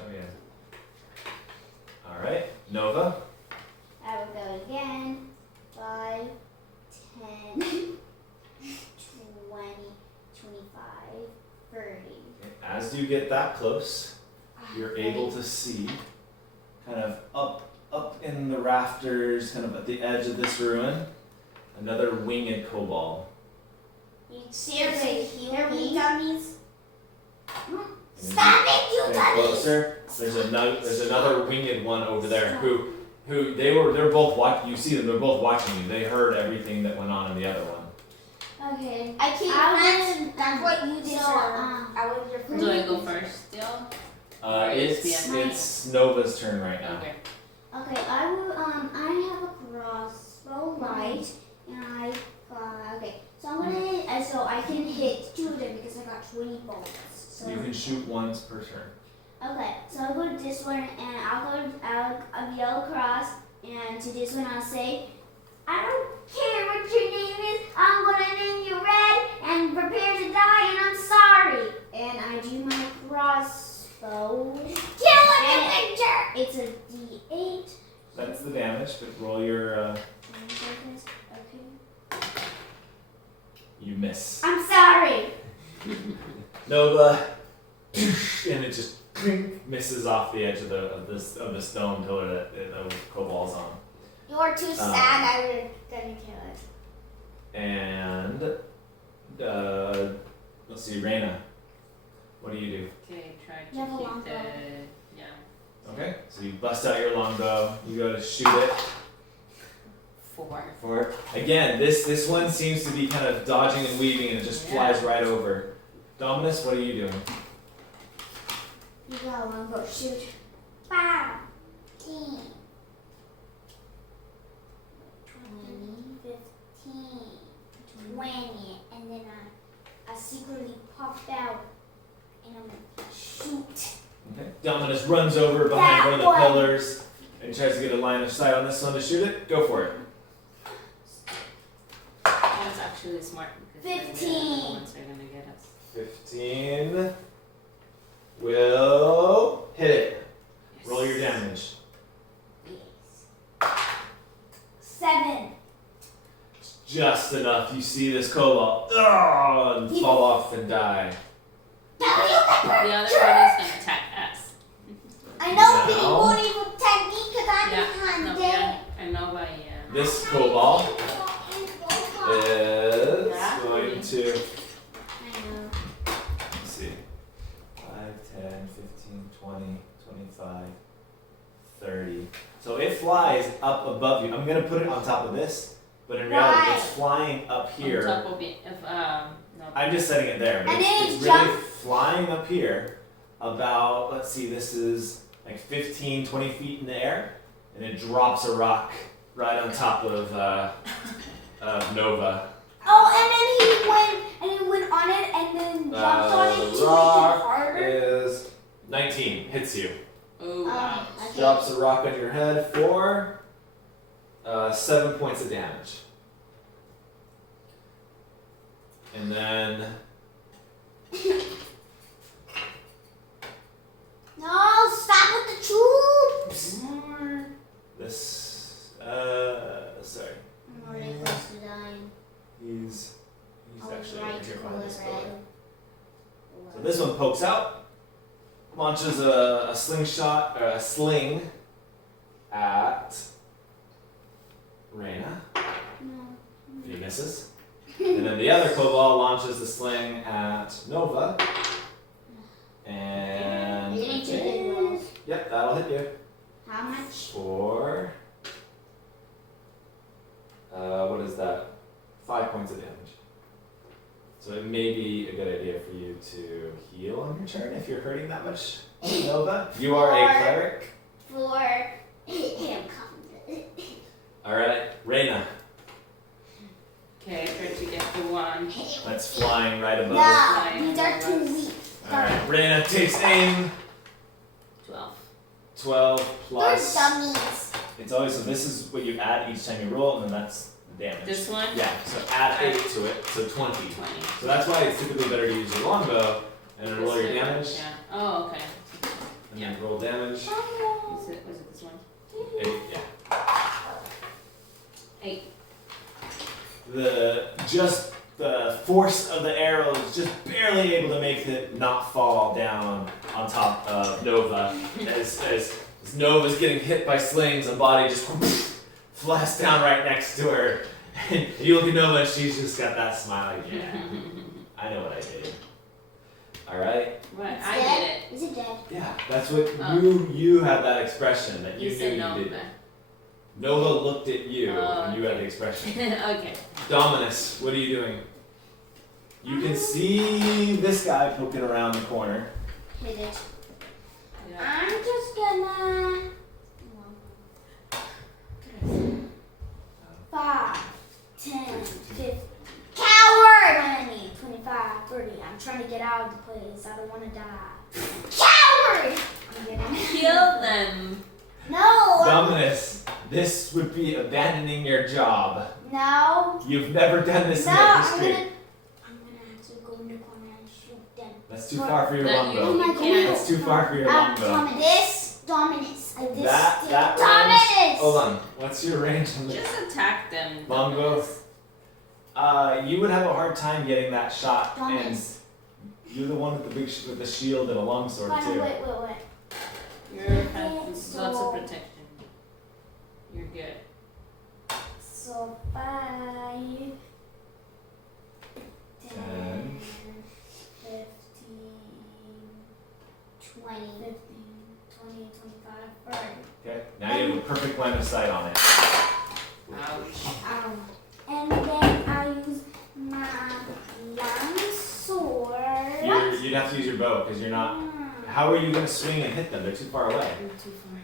Oh yeah. Alright, Nova. I will go again. 5, 10, 20, 25, 30. As you get that close, you're able to see kind of up in the rafters, kind of at the edge of this ruin, another winged kobold. You seriously heal hear me, me? dummies? And Stop it, you Get dummies! closer. There's another winged one over there who they're both watching. You see them. They're both watching you. They heard everything that went on in the other one. Okay. I keep friends. That's what you deserve. I was your friend. Do I go first still? Or is the It's Nova's turn right now. Okay. Okay, I will, I have a crossbow, right? And I, okay. So I'm gonna, so I can hit 2 of them because I got 20 bullets. So, You can shoot once per turn. okay, so I'll go to this one and I'll yell across, and to this one I'll say, I don't care what your name is, I'm gonna name you Red and prepare to die and I'm sorry. And I do my crossbow. Kill him in picture! It's a D8. That's the damage. But roll your. Okay. You miss. I'm sorry. Nova, and it just misses off the edge of the stone pillar that the kobold's on. You're too sad I was gonna kill it. And let's see, Reyna. What do you do? Okay, try to You have a keep longbow. yeah. Okay, so you bust out your longbow, you go to shoot it. 4. Again, this one seems to be kind of dodging and weaving and it just flies right over. Dominus, what are you doing? You got a longbow. Shoot. 5, 10, 20. 15, 20, and then I secretly popped out and I'm gonna shoot. Okay. Dominus runs over behind That one of the one. pillars and tries to get a line of sight on this one to shoot it. Go for it. That's actually smart because then the 15. other ones are gonna get us. 15 will hit it. Yes. Roll your damage. Yes. 7. Just enough. You see this cobalt and fall off and die. The other one is gonna attack us. I know, but he Now- won't even attack me because I'm Yeah, behind no, them. yeah, I know by This cobalt is Yeah. going to, I know. let's see, 5, 10, 15, 20, 25, 30. So it flies up above you. I'm going to put it on top of this, but in reality it's Why? flying up here. On top of it, no. I'm just setting it there, but And then it's it really jump- flying up here about, let's see, this is like 15, 20 feet in the air, and it drops a rock right on top of Nova. Oh, and then he went on it and then jumped on it to make The it rock harder. is 19, hits you. Oh wow. Okay. Drops a rock on your head for 7 points of damage. And then No, stop with the troops. More. this, sorry, I'm already close to dying. he's I was actually right over here to behind this the pillar. red. So this one pokes out, launches a slingshot, or a sling at Reyna. No. He misses. And then the other kobold launches the sling at Nova. And You need to hit rolls. yep, that'll hit you How much? for what is that? 5 points of damage. So it may be a good idea for you to heal on your turn if you're hurting that much. Nova, you are a cleric. For him coming. All right, Reyna, Okay, I tried to get the one. that's flying right above. No, these are too weak. All right, Reyna takes aim. 12. 12 They're plus. dummies. It's always so. This is what you add each time you roll, and then that's the damage. This one? Yeah. So add 8 to it, so 20. 20. So that's why it's typically better to use your longbow and then roll your damage, Yeah. Oh, okay. and then roll damage. Was it this one? 8. Yeah. 8. The force of the arrow is just barely able to make it not fall down on top of Nova. As Nova's getting hit by slings, the body just flies down right next to her. And you look at Nova and she's just got that smile like, yeah, I know what I did. Alright? What? It's I dead? did it. Is it dead? Yeah, that's what Oh. you had that expression that you You knew said you no. did. Nova looked at you Oh, and you had the expression. Okay. Dominus, what are you doing? You can see this guy poking around the corner. Hit it. Yeah. I'm just gonna. 5, 10, 15. Coward! 20, 25, 30. I'm trying to get out of the place. I don't want to die. Coward! I'm getting. Kill them. No! Dominus, this would be abandoning your job. No. You've never done this No, in your I'm history. gonna have to go in the corner and shoot them. That's too far for your That you- Oh longbow. my can't. That's too far for your longbow. This Dominus. This That Dominus. range. Hold on. What's your range on the Just attack them. longbow? You would have a hard time getting that shot, and Dominus. you're the one with the big with the shield and a longsword Wait, too. wait. You have lots of protection. You're good. So 5, 10, 10. 15, perfect line of sight on it. Ouch. And then I use my long sword. You'd have to use your bow because you're not. How are you going to swing and hit them? They're too far away. You're too far.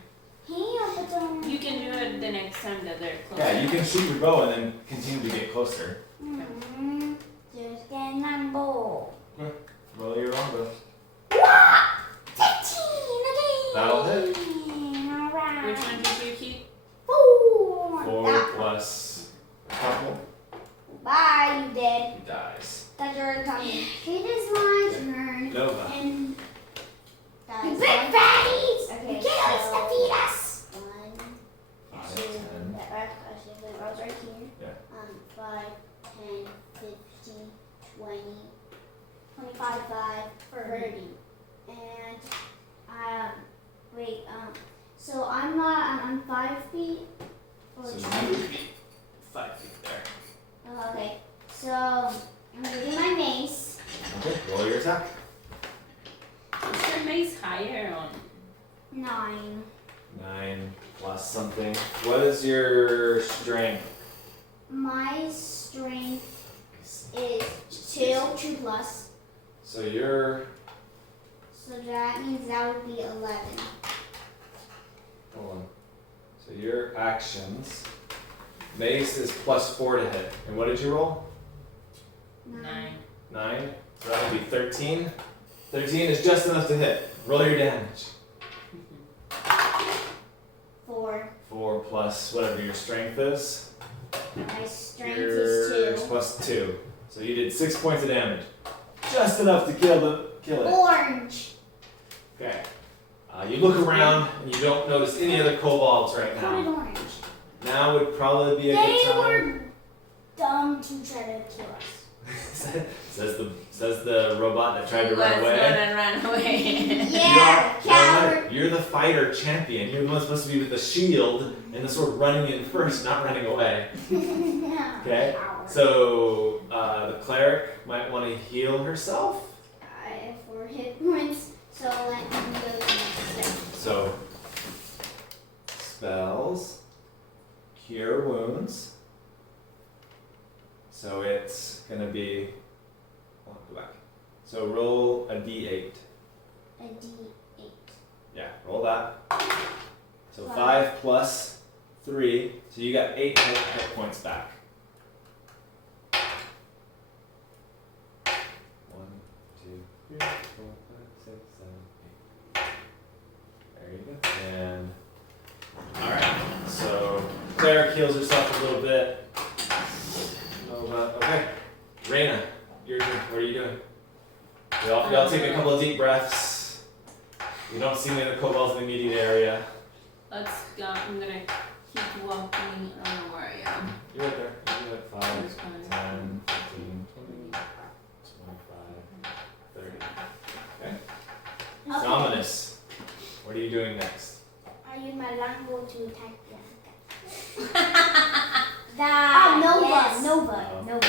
Hey, You can do it the next time that they're close. Yeah, you can shoot your bow and then continue to get closer. Just get number. Roll your longbow. 15 again. That'll hit. Alright. Which one did you keep? 4. 4 That- plus a couple. Bye, you dead. He dies. That's your tummy. It is my turn. Nova. And Guys, you big fatties. Okay, You can't always so- defeat us. 1, 5, 2, 10. that actually the rows right here. Yeah. 5, 10, 15, 20, 25. 25, 30. And wait, so I'm 5 feet. Or So 10. you would be 5 feet there. Oh, okay. So I'm getting my mace. Okay, roll your attack. Is your mace higher on? 9. 9 plus something. What is your strength? My strength is 2 plus. So you're. So that means that would be 11. Hold on. So your actions. Mace is plus 4 to hit. And what did you roll? 9. 9. So that would be 13. 13 is just enough to hit. Roll your damage. 4. 4 plus whatever your strength is. My strength Yours is 2. plus 2. So you did 6 points of damage. Just enough to kill it. Orange. Okay. You look around and you don't notice any other kobolds right Colored now. orange. Now would probably be a They good time. were dumb to try to kill us. says the robot that tried to Who run was away. gonna run away? Yeah, coward. You're the fighter champion. You're the one supposed to be with the shield and the sword running in first, not running away. Okay? Coward. So the cleric might want to heal herself. I have 4 hit points, so let me go to the next step. So spells, cure wounds. So it's gonna be. Oh, go back. So roll a d8. A D8. Yeah, roll that. So 5 5. plus 3. So you got 8 hit points back. 1, 2, 3, 4, 5, 6, 7, 8. There you go. And alright. So Cleric heals herself a little bit. Okay. Reyna, your turn. What are you doing? Y'all take a couple of deep breaths. You don't see any of the kobolds in the immediate area. Let's go. I'm gonna keep walking. I don't know where I am. You're right there. You're at 5, It's fine. 10, 15, 20, 25, 30. Okay. Dominus, what are you doing next? I use my longbow to attack them. Nova. Yes. Nova. Nova.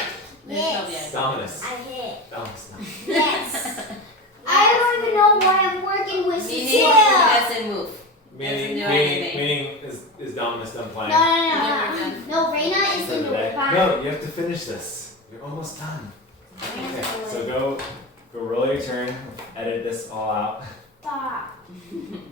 There's Yes. no yet. Dominus. I hit. Dominus. Yes. I don't even know why I'm working with Meaning Cecilia. it doesn't move. Meaning do anything. is Dominus done playing? No. No, Reyna is For in the the day? back. No, you have to finish this. You're almost done. Okay, so go roll your turn. Edit this all out. 5, 10,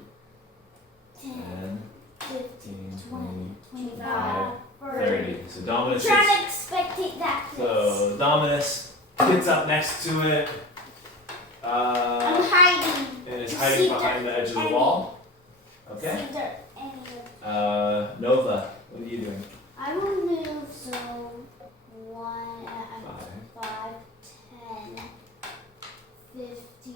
10, 15, 20, 25, 30. So Dominus is, Try to expectate that. so Dominus gets up next to it. I'm hiding. And is You hiding see behind the dirt edge of the any- wall. Okay. See dirt any of Nova, what are you doing? I will move so 1, 5. 5, 10, 15,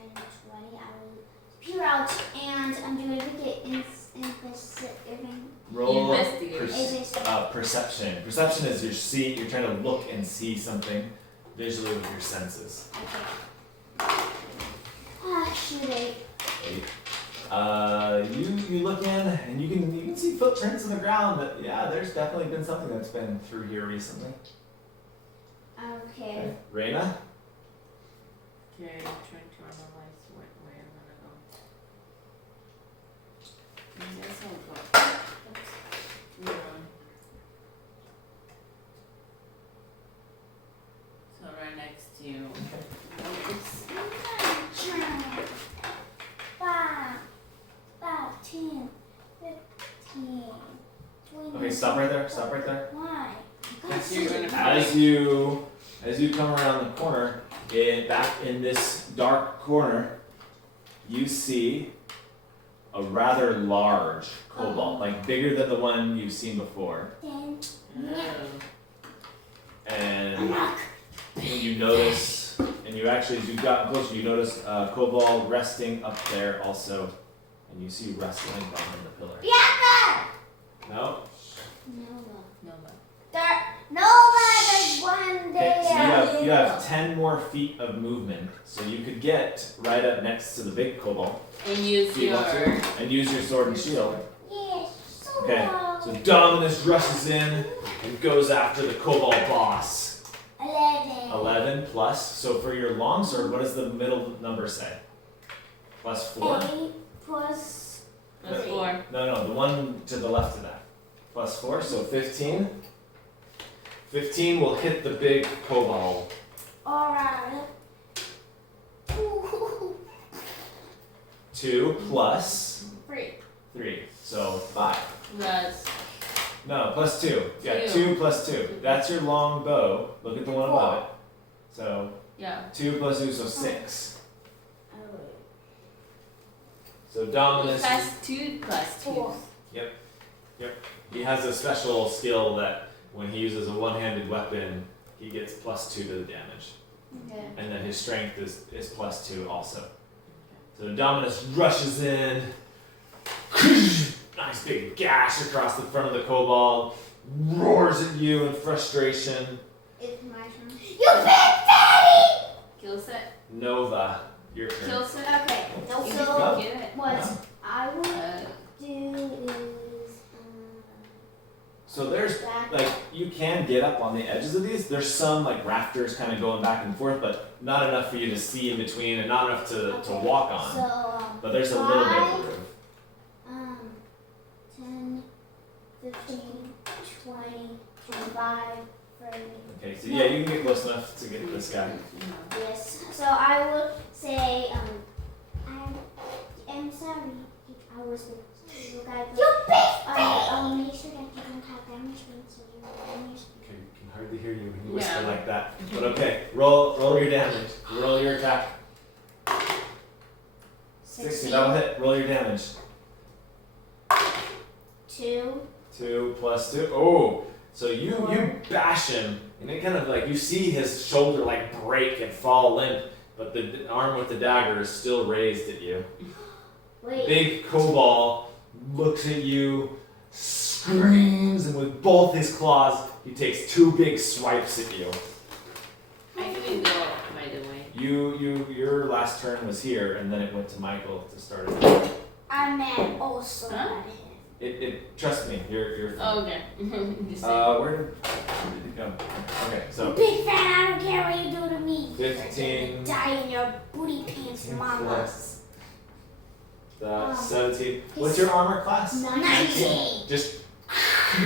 and 20. I will peer out, and I'm doing a Roll Investigate. perception. Perception is your see. You're trying to look and see something visually with your senses. shoot 8. 8. You look in and you can see footprints in the ground. That yeah, there's definitely been something that's been through here recently. Okay. Reyna. Okay, I'm trying to analyze where I'm gonna go. I guess I'll go. stop right there. Stop right there. Why? That's you're gonna As you come around the corner, back in this dark corner, you see a rather large cobalt, like bigger than the one you've seen before. Then And you notice, and you actually, as you've gotten closer, you notice cobalt resting up there also, and you see wrestling behind the pillar. Bianca! No? Nova, there's one Okay, so there. you have 10 more feet of movement, so you could get right up next to the big cobalt and use if you want your to, and use your sword and shield. Yes, so Okay, low. so Dominus rushes in and goes after the cobalt boss. 11. 11 plus, so for your longsword, what does the middle number say? Plus 4? 8 plus plus 3. 4. No, the one to the left of that. Plus 4, so 15. 15 will hit the big cobalt. Alright. 2 plus 3. 3, so 5. Plus No, plus 2. Yeah, 2. 2 plus 2. That's your long bow. Look at the one above it. So yeah. 2 plus 2, so 6. So Dominus, Plus 2 plus 2. 4. he has a special skill that when he uses a one-handed weapon, he gets plus 2 to the damage. Okay. And then his strength is plus 2 also. So Dominus rushes in, nice big gash across the front of the kobold, roars at you in frustration. It's my turn. You big fatty! Kill set. Nova, your turn. Kill set. Okay, You so No. get it. what No. I will Uh, do is So there's, back. like, you can get up on the edges of these. There's some, like, rafters kind of going back and forth, but not enough for you to see in between and not enough to Okay. walk on. So But there's a little bit of a five. roof. 10, 15, 20, 25, 30. Okay, so yeah, you can get close enough to get this guy. Yes. So I would say I'm sorry. I was with you guys. You big I'll make sure that you don't have damage so you damage. Okay, you can hardly hear you when you whisper Yeah. like that. But okay, roll your damage. Roll your attack. 16, that'll hit. Roll your damage. 2. 2 plus 2. Oh, so you bash him, and it kind of like you see his shoulder like break and fall limp, but the arm with the dagger is still raised at you. Wait. Big Cobalt looks at you, screams, and with both his claws, he takes 2 big swipes at you. I didn't go, by the way. Your last turn was here, and then it went to Michael to start it. I'm mad also Huh? at him. Trust me, you're fine. Oh, okay. Just saying. Where did it go? Okay, so Big fat, I don't care what you do to me. 15. Die in your booty pants, 15 mama. 17. What's your armor class? 19. Just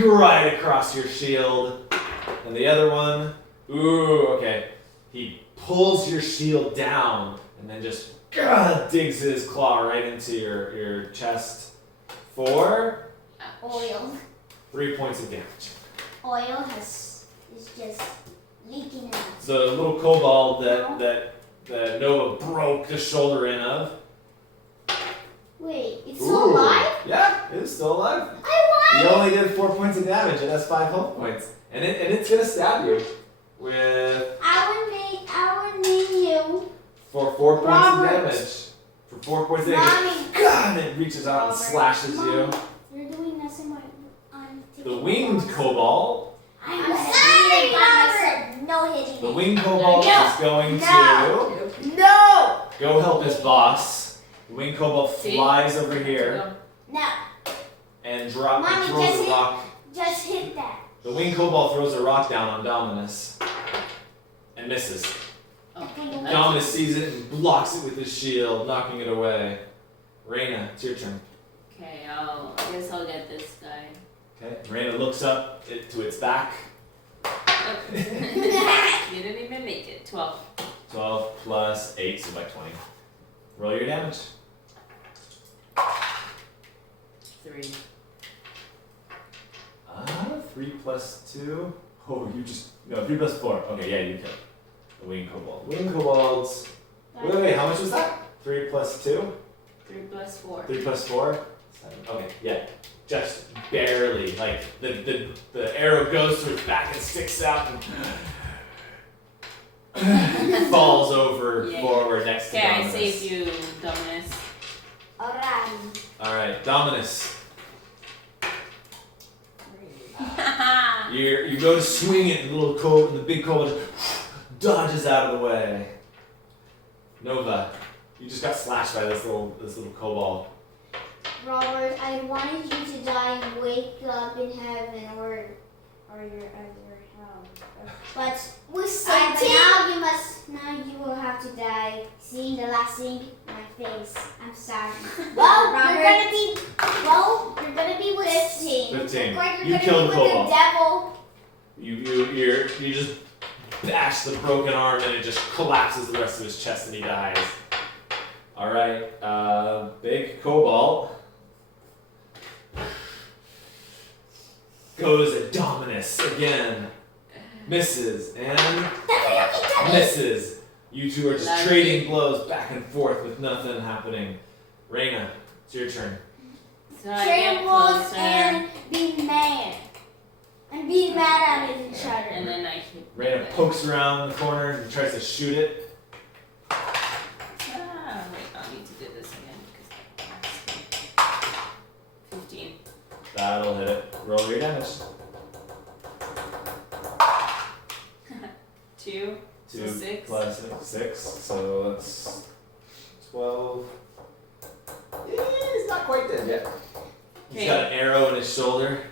right across your shield. And the other one, ooh, okay. He pulls your shield down and then just digs his claw right into your chest for Oil. 3 points of damage. Oil is just leaking out. The little kobold that Nova broke the shoulder in of. Wait, it's still alive? Yeah, it's still alive. I You only did 4 points of damage. It has 5 health points, and it's gonna stab you with I would name you. for 4 points Robert. of damage. For 4 points of damage, Mommy. God, it reaches out and Robert. slashes you. You're doing this in my. I'm The winged cobalt. I'm sorry, sorry, Robert. Robert. No hitting The me. winged cobalt No. is going No. to No. go help his boss. The winged cobalt See? flies over here Go. No. and Mommy, throws just a hit- rock. Just hit that. The winged cobalt throws a rock down on Dominus and misses. Oh, Dominus sees it and blocks it with his shield, knocking it away. Reyna, it's your turn. Okay, I guess I'll get this guy. Okay. Reyna looks up to its back. Oh. You didn't even make it. 12. 12 plus 8, so by 20. Roll your damage. 3. 3 plus 2. Oh, you just no 3 plus 4. Okay, yeah, you killed the winged kobold. Winged kobolds. Wait, how much was that? 3 plus 2. 3 plus 4. 3 plus 4. 7. Okay, yeah, just barely. Like the arrow goes through its back and sticks out and falls over forward next to Okay, I Dominus. saved you, Dominus. Alright. All right, Dominus. You go to swing it, and the big kobold dodges out of the way. Nova, you just got slashed by this little kobold. Robert, I wanted you to die and wake up in heaven or your other hell. But We now you will have to die. Seeing the last thing, my face. I'm sorry. Well, Robert. you're gonna be with 15. 15. Like you're You gonna killed be the with kobold. the devil. You just bash the broken arm and it just collapses the rest of his chest and he dies. All right, big kobold goes at Dominus again, misses and misses. You two are just Lucky. trading blows back and forth with nothing happening. Reyna, it's your turn. So I Trading get blows closer, and being mad. And being mad at each other. and then I hit Reyna it. pokes around the corner and tries to shoot it. Wait, I need to do this again because I 15. That'll hit it. Roll your damage. 2. 2 So 6. plus 6, so that's 12. Yeah, he's not quite dead yet. He's Okay. got an arrow in his shoulder.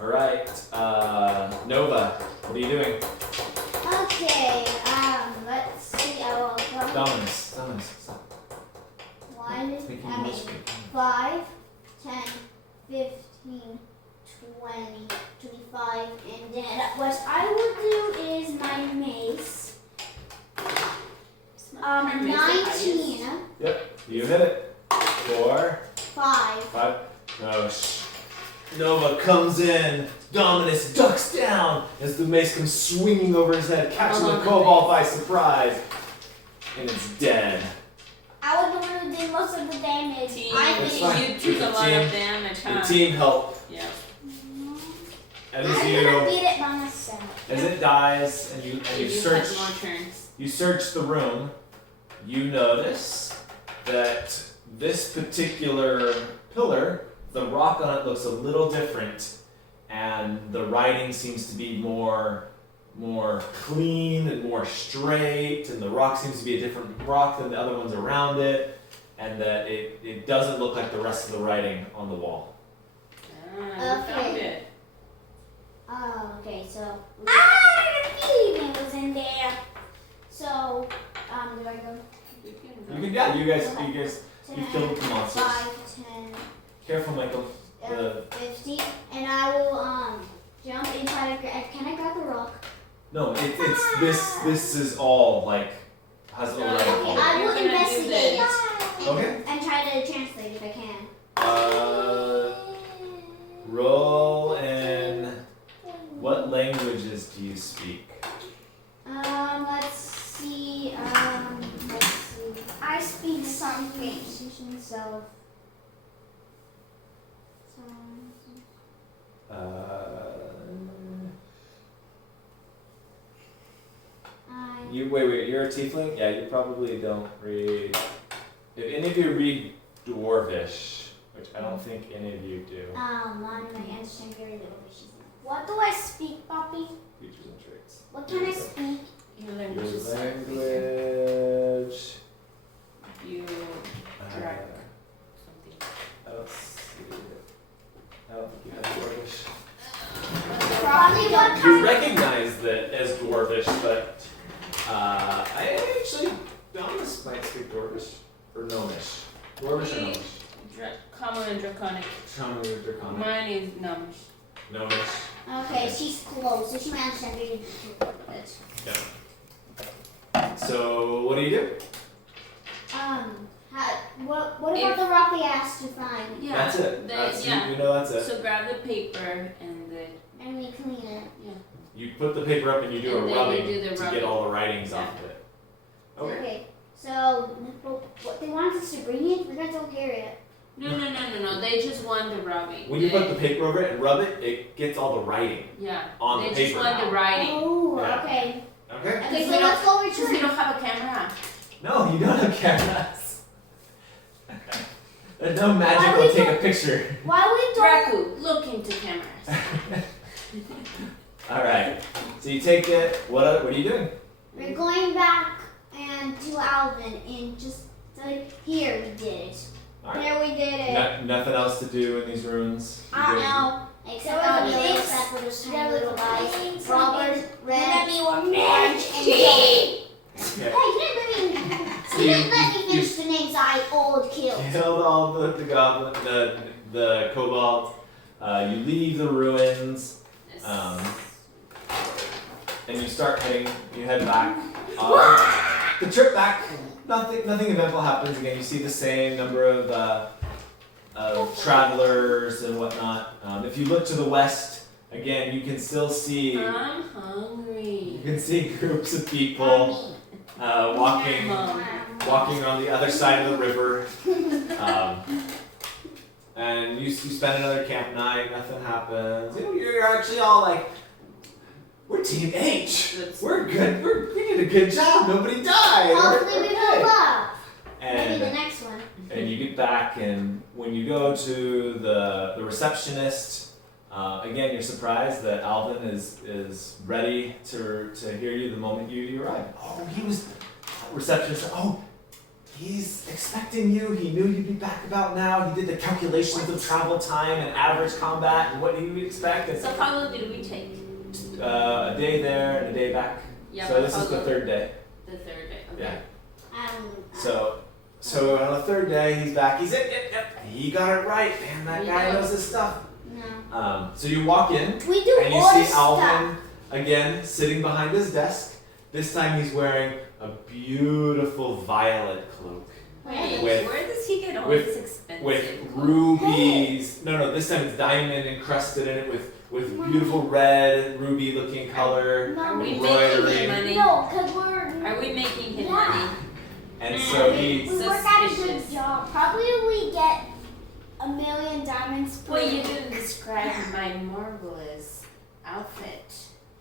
Alright, Nova, what are you doing? Okay, let's see. I will go Dominus, stop. 5, 10, 15, 20, 25, and then what I will do is my mace. It's not my mace, the highest. 19, You hit it. 4, 5. 5. Oh, Nova comes in. Dominus ducks down as the mace comes swinging over his head, catching the kobold by surprise. And it's dead. I was the one who did most of the damage. Team, I That's think fine. you took a lot Team. of damage, The huh? team helped. Yeah. And I'm as gonna you, beat it by myself. as it dies, and you You search. had more turns. You search the room, you notice that this particular pillar, the rock on it looks a little different, and the writing seems to be more clean and more straight, and the rock seems to be a different rock than the other ones around it, and that it doesn't look like the rest of the writing on the wall. Ah, you found it. Oh, okay, so. The feeling was in there. So, do I go? You can You go. can, yeah, you guys, you 10, killed the monsters. 5, 10, Careful, Michael. 50, and I will jump and try to can I grab the rock? No, it's this is all like has all writing Okay, all over it. I will You're gonna do investigate this. Okay. and try to translate if I can. Roll in. What languages do you speak? Let's see. Let's see. I speak something. Position self. Wait. You're a tiefling. Yeah, you probably don't read. If any of you read Dwarvish, which I don't think any of you do. I understand very little. What do I speak, Poppy? Features and traits. What can I speak? Your Your language is language. You Uh, Right. something. I don't see it. I don't think you have Dwarvish. Probably what You recognize that as Dwarvish, but I actually Dominus might speak Dwarvish or Gnomish. Dwarvish or Gnomish? Common and Draconic. Shaman or Draconic? Mine is Gnomish. Gnomish. Okay, she's close, so she might understand very little. So what do you do? What about the rock we asked to find? Yeah. That's it. the- That's yeah. you know that's it. So grab the paper and the And we clean it. You put the paper up and you do And a then you rubbing do the to rubbing. get all the writings Yeah. off of it. Okay. So what they want us to bring it, we're gonna go carry it. No. They just want the rubbing. When you put the paper over it and rub it, it gets all the writing on they the just paper want now. the writing. Oh, Yeah. okay. Okay? Okay, so we let's go Because we return. don't have a camera. No, you don't have cameras. There's no magic Why will we take a don't- picture. Why we don't? Raku, look into cameras. All right. So you take it. What are you doing? We're going back and to Alvin and just like here we did it. All right. There we did it. Nothing else to do in these rooms. You I good? know. Except There for was the things- except for those there tiny was little guys. things- Robert, And Red, then you were Orange, and Yellow. Okay. Hey, you didn't So let me finish the names I old killed. Killed all the goblin, the kobold. You leave the ruins, and you start heading. You head back. The trip back, nothing eventful happens. Again, you see the same number of travelers and whatnot. If you look to the west, again, you can still see. I'm hungry. You can see groups of people walking on the other side of the river. And you spend another camp night, nothing happens. You know, you're actually all like, we're Team H. We're good. We did a good job. Nobody died. Hopefully we Okay. move up. Maybe the And, next one. and you get back, and when you go to the receptionist, again, you're surprised that Alvin is ready to hear you the moment you arrive. Oh, receptionist said, oh, he's expecting you. He knew you'd be back about now. He did the calculations of travel time and average combat and what he would expect. And So how long did we take? a day there and a day back. Yeah, So but this how is the long? third day. The third day. Okay. Yeah. So on the third day, he's back. He's yep. He got it right, man. That guy knows his stuff. No. So you walk in We do and you all see this stuff. Alvin again sitting behind his desk. This time he's wearing a beautiful violet cloak Wait, With- where does he get all with- this expensive? with rubies. No, this time it's diamond encrusted in it with beautiful red ruby looking color. Are we embroidery. making him money? No, because we're. Are we making him Yeah. money? And so he We work at a good Suspicious. job. Probably we get 1,000,000 diamonds per Well, you didn't describe my marvelous outfit.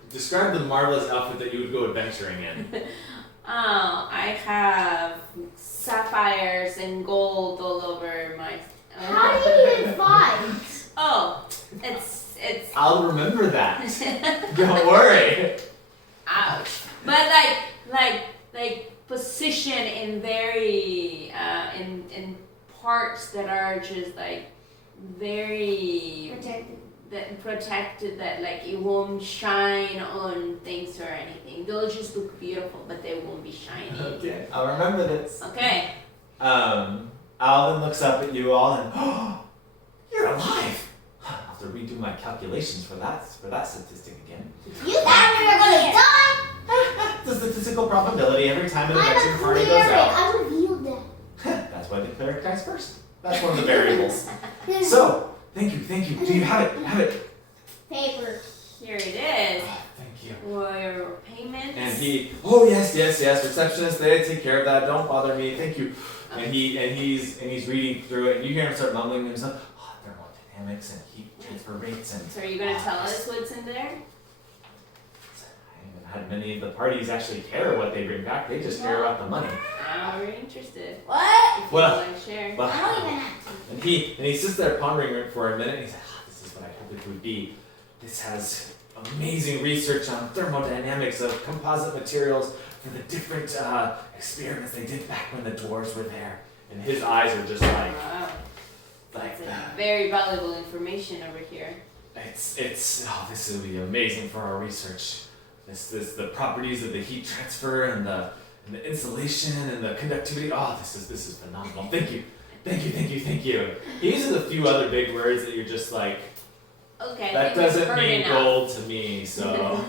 described the marvelous outfit that you would go adventuring in. Oh, I have sapphires and gold all over my. How do you even find? Oh, it's. I'll remember that. Don't worry. Ouch. But like position in very in parts that are just like very protected that like it won't shine on things or anything. They'll just look beautiful, but they won't be shiny. Okay, I'll remember this. Okay. Alvin looks up at you all and, oh, you're alive. I'll have to redo my calculations for that statistic again. You thought we were gonna die? The statistical probability every time an I'm adventure a party cleric. goes out. I revealed them. That's why the cleric dies first. That's one of the variables. So, thank you. Do you have it? Paper. Here it is. Oh, thank you. For your payments. And he, oh yes, receptionist, they take care of that. Don't bother me. Thank you. And he's reading through it, and you hear him start mumbling to himself. Oh, thermodynamics and heat transfer rates and. So are you gonna tell us what's in there? I haven't had many of the parties actually care what they bring back. They just care about the money. I'm very interested. What? If Well, you want to share. Well, I don't even have to. and he sits there pondering it for a minute. And he's like, this is what I hoped it would be. This has amazing research on thermodynamics of composite materials for the different experiments they did back when the dwarves were there. And his eyes are just Wow. like That's a very valuable information over here. it's this will be amazing for our research. This the properties of the heat transfer and the insulation and the conductivity. Oh, this is phenomenal. Thank you. He uses a few other big words that you're just like, Okay. I that think we've doesn't heard mean enough. gold to me, so.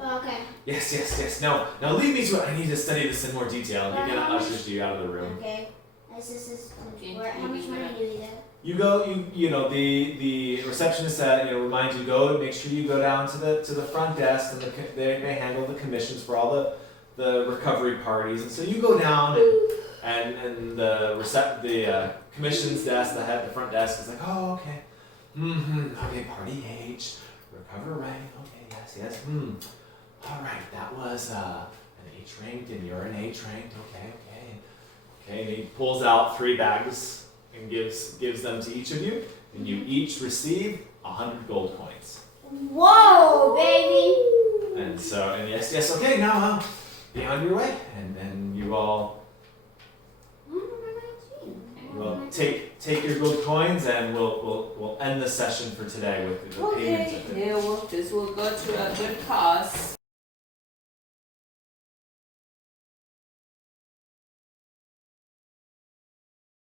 Okay. Yes. Now leave me to it. I need to study this in more detail. And he kind of ushers you out of the room. Okay. Assistant, how much money do we get? You go, you know, the receptionist reminds you go, make sure you go down to the front desk, and they handle the commissions for all the recovery parties, and so you go down and the commissions desk, the front desk is like, oh, okay, okay, party H, recover rank, okay, yes, all right, that was an H ranked, and you're an H ranked, okay, and he pulls out 3 bags and gives them to each of you, and you each receive 100 gold coins. Whoa, baby! And so, and yes, okay, now be on your way, and you all take your gold coins, and we'll end the session for today with the payment of it. Yeah, well, this will go to a good cause.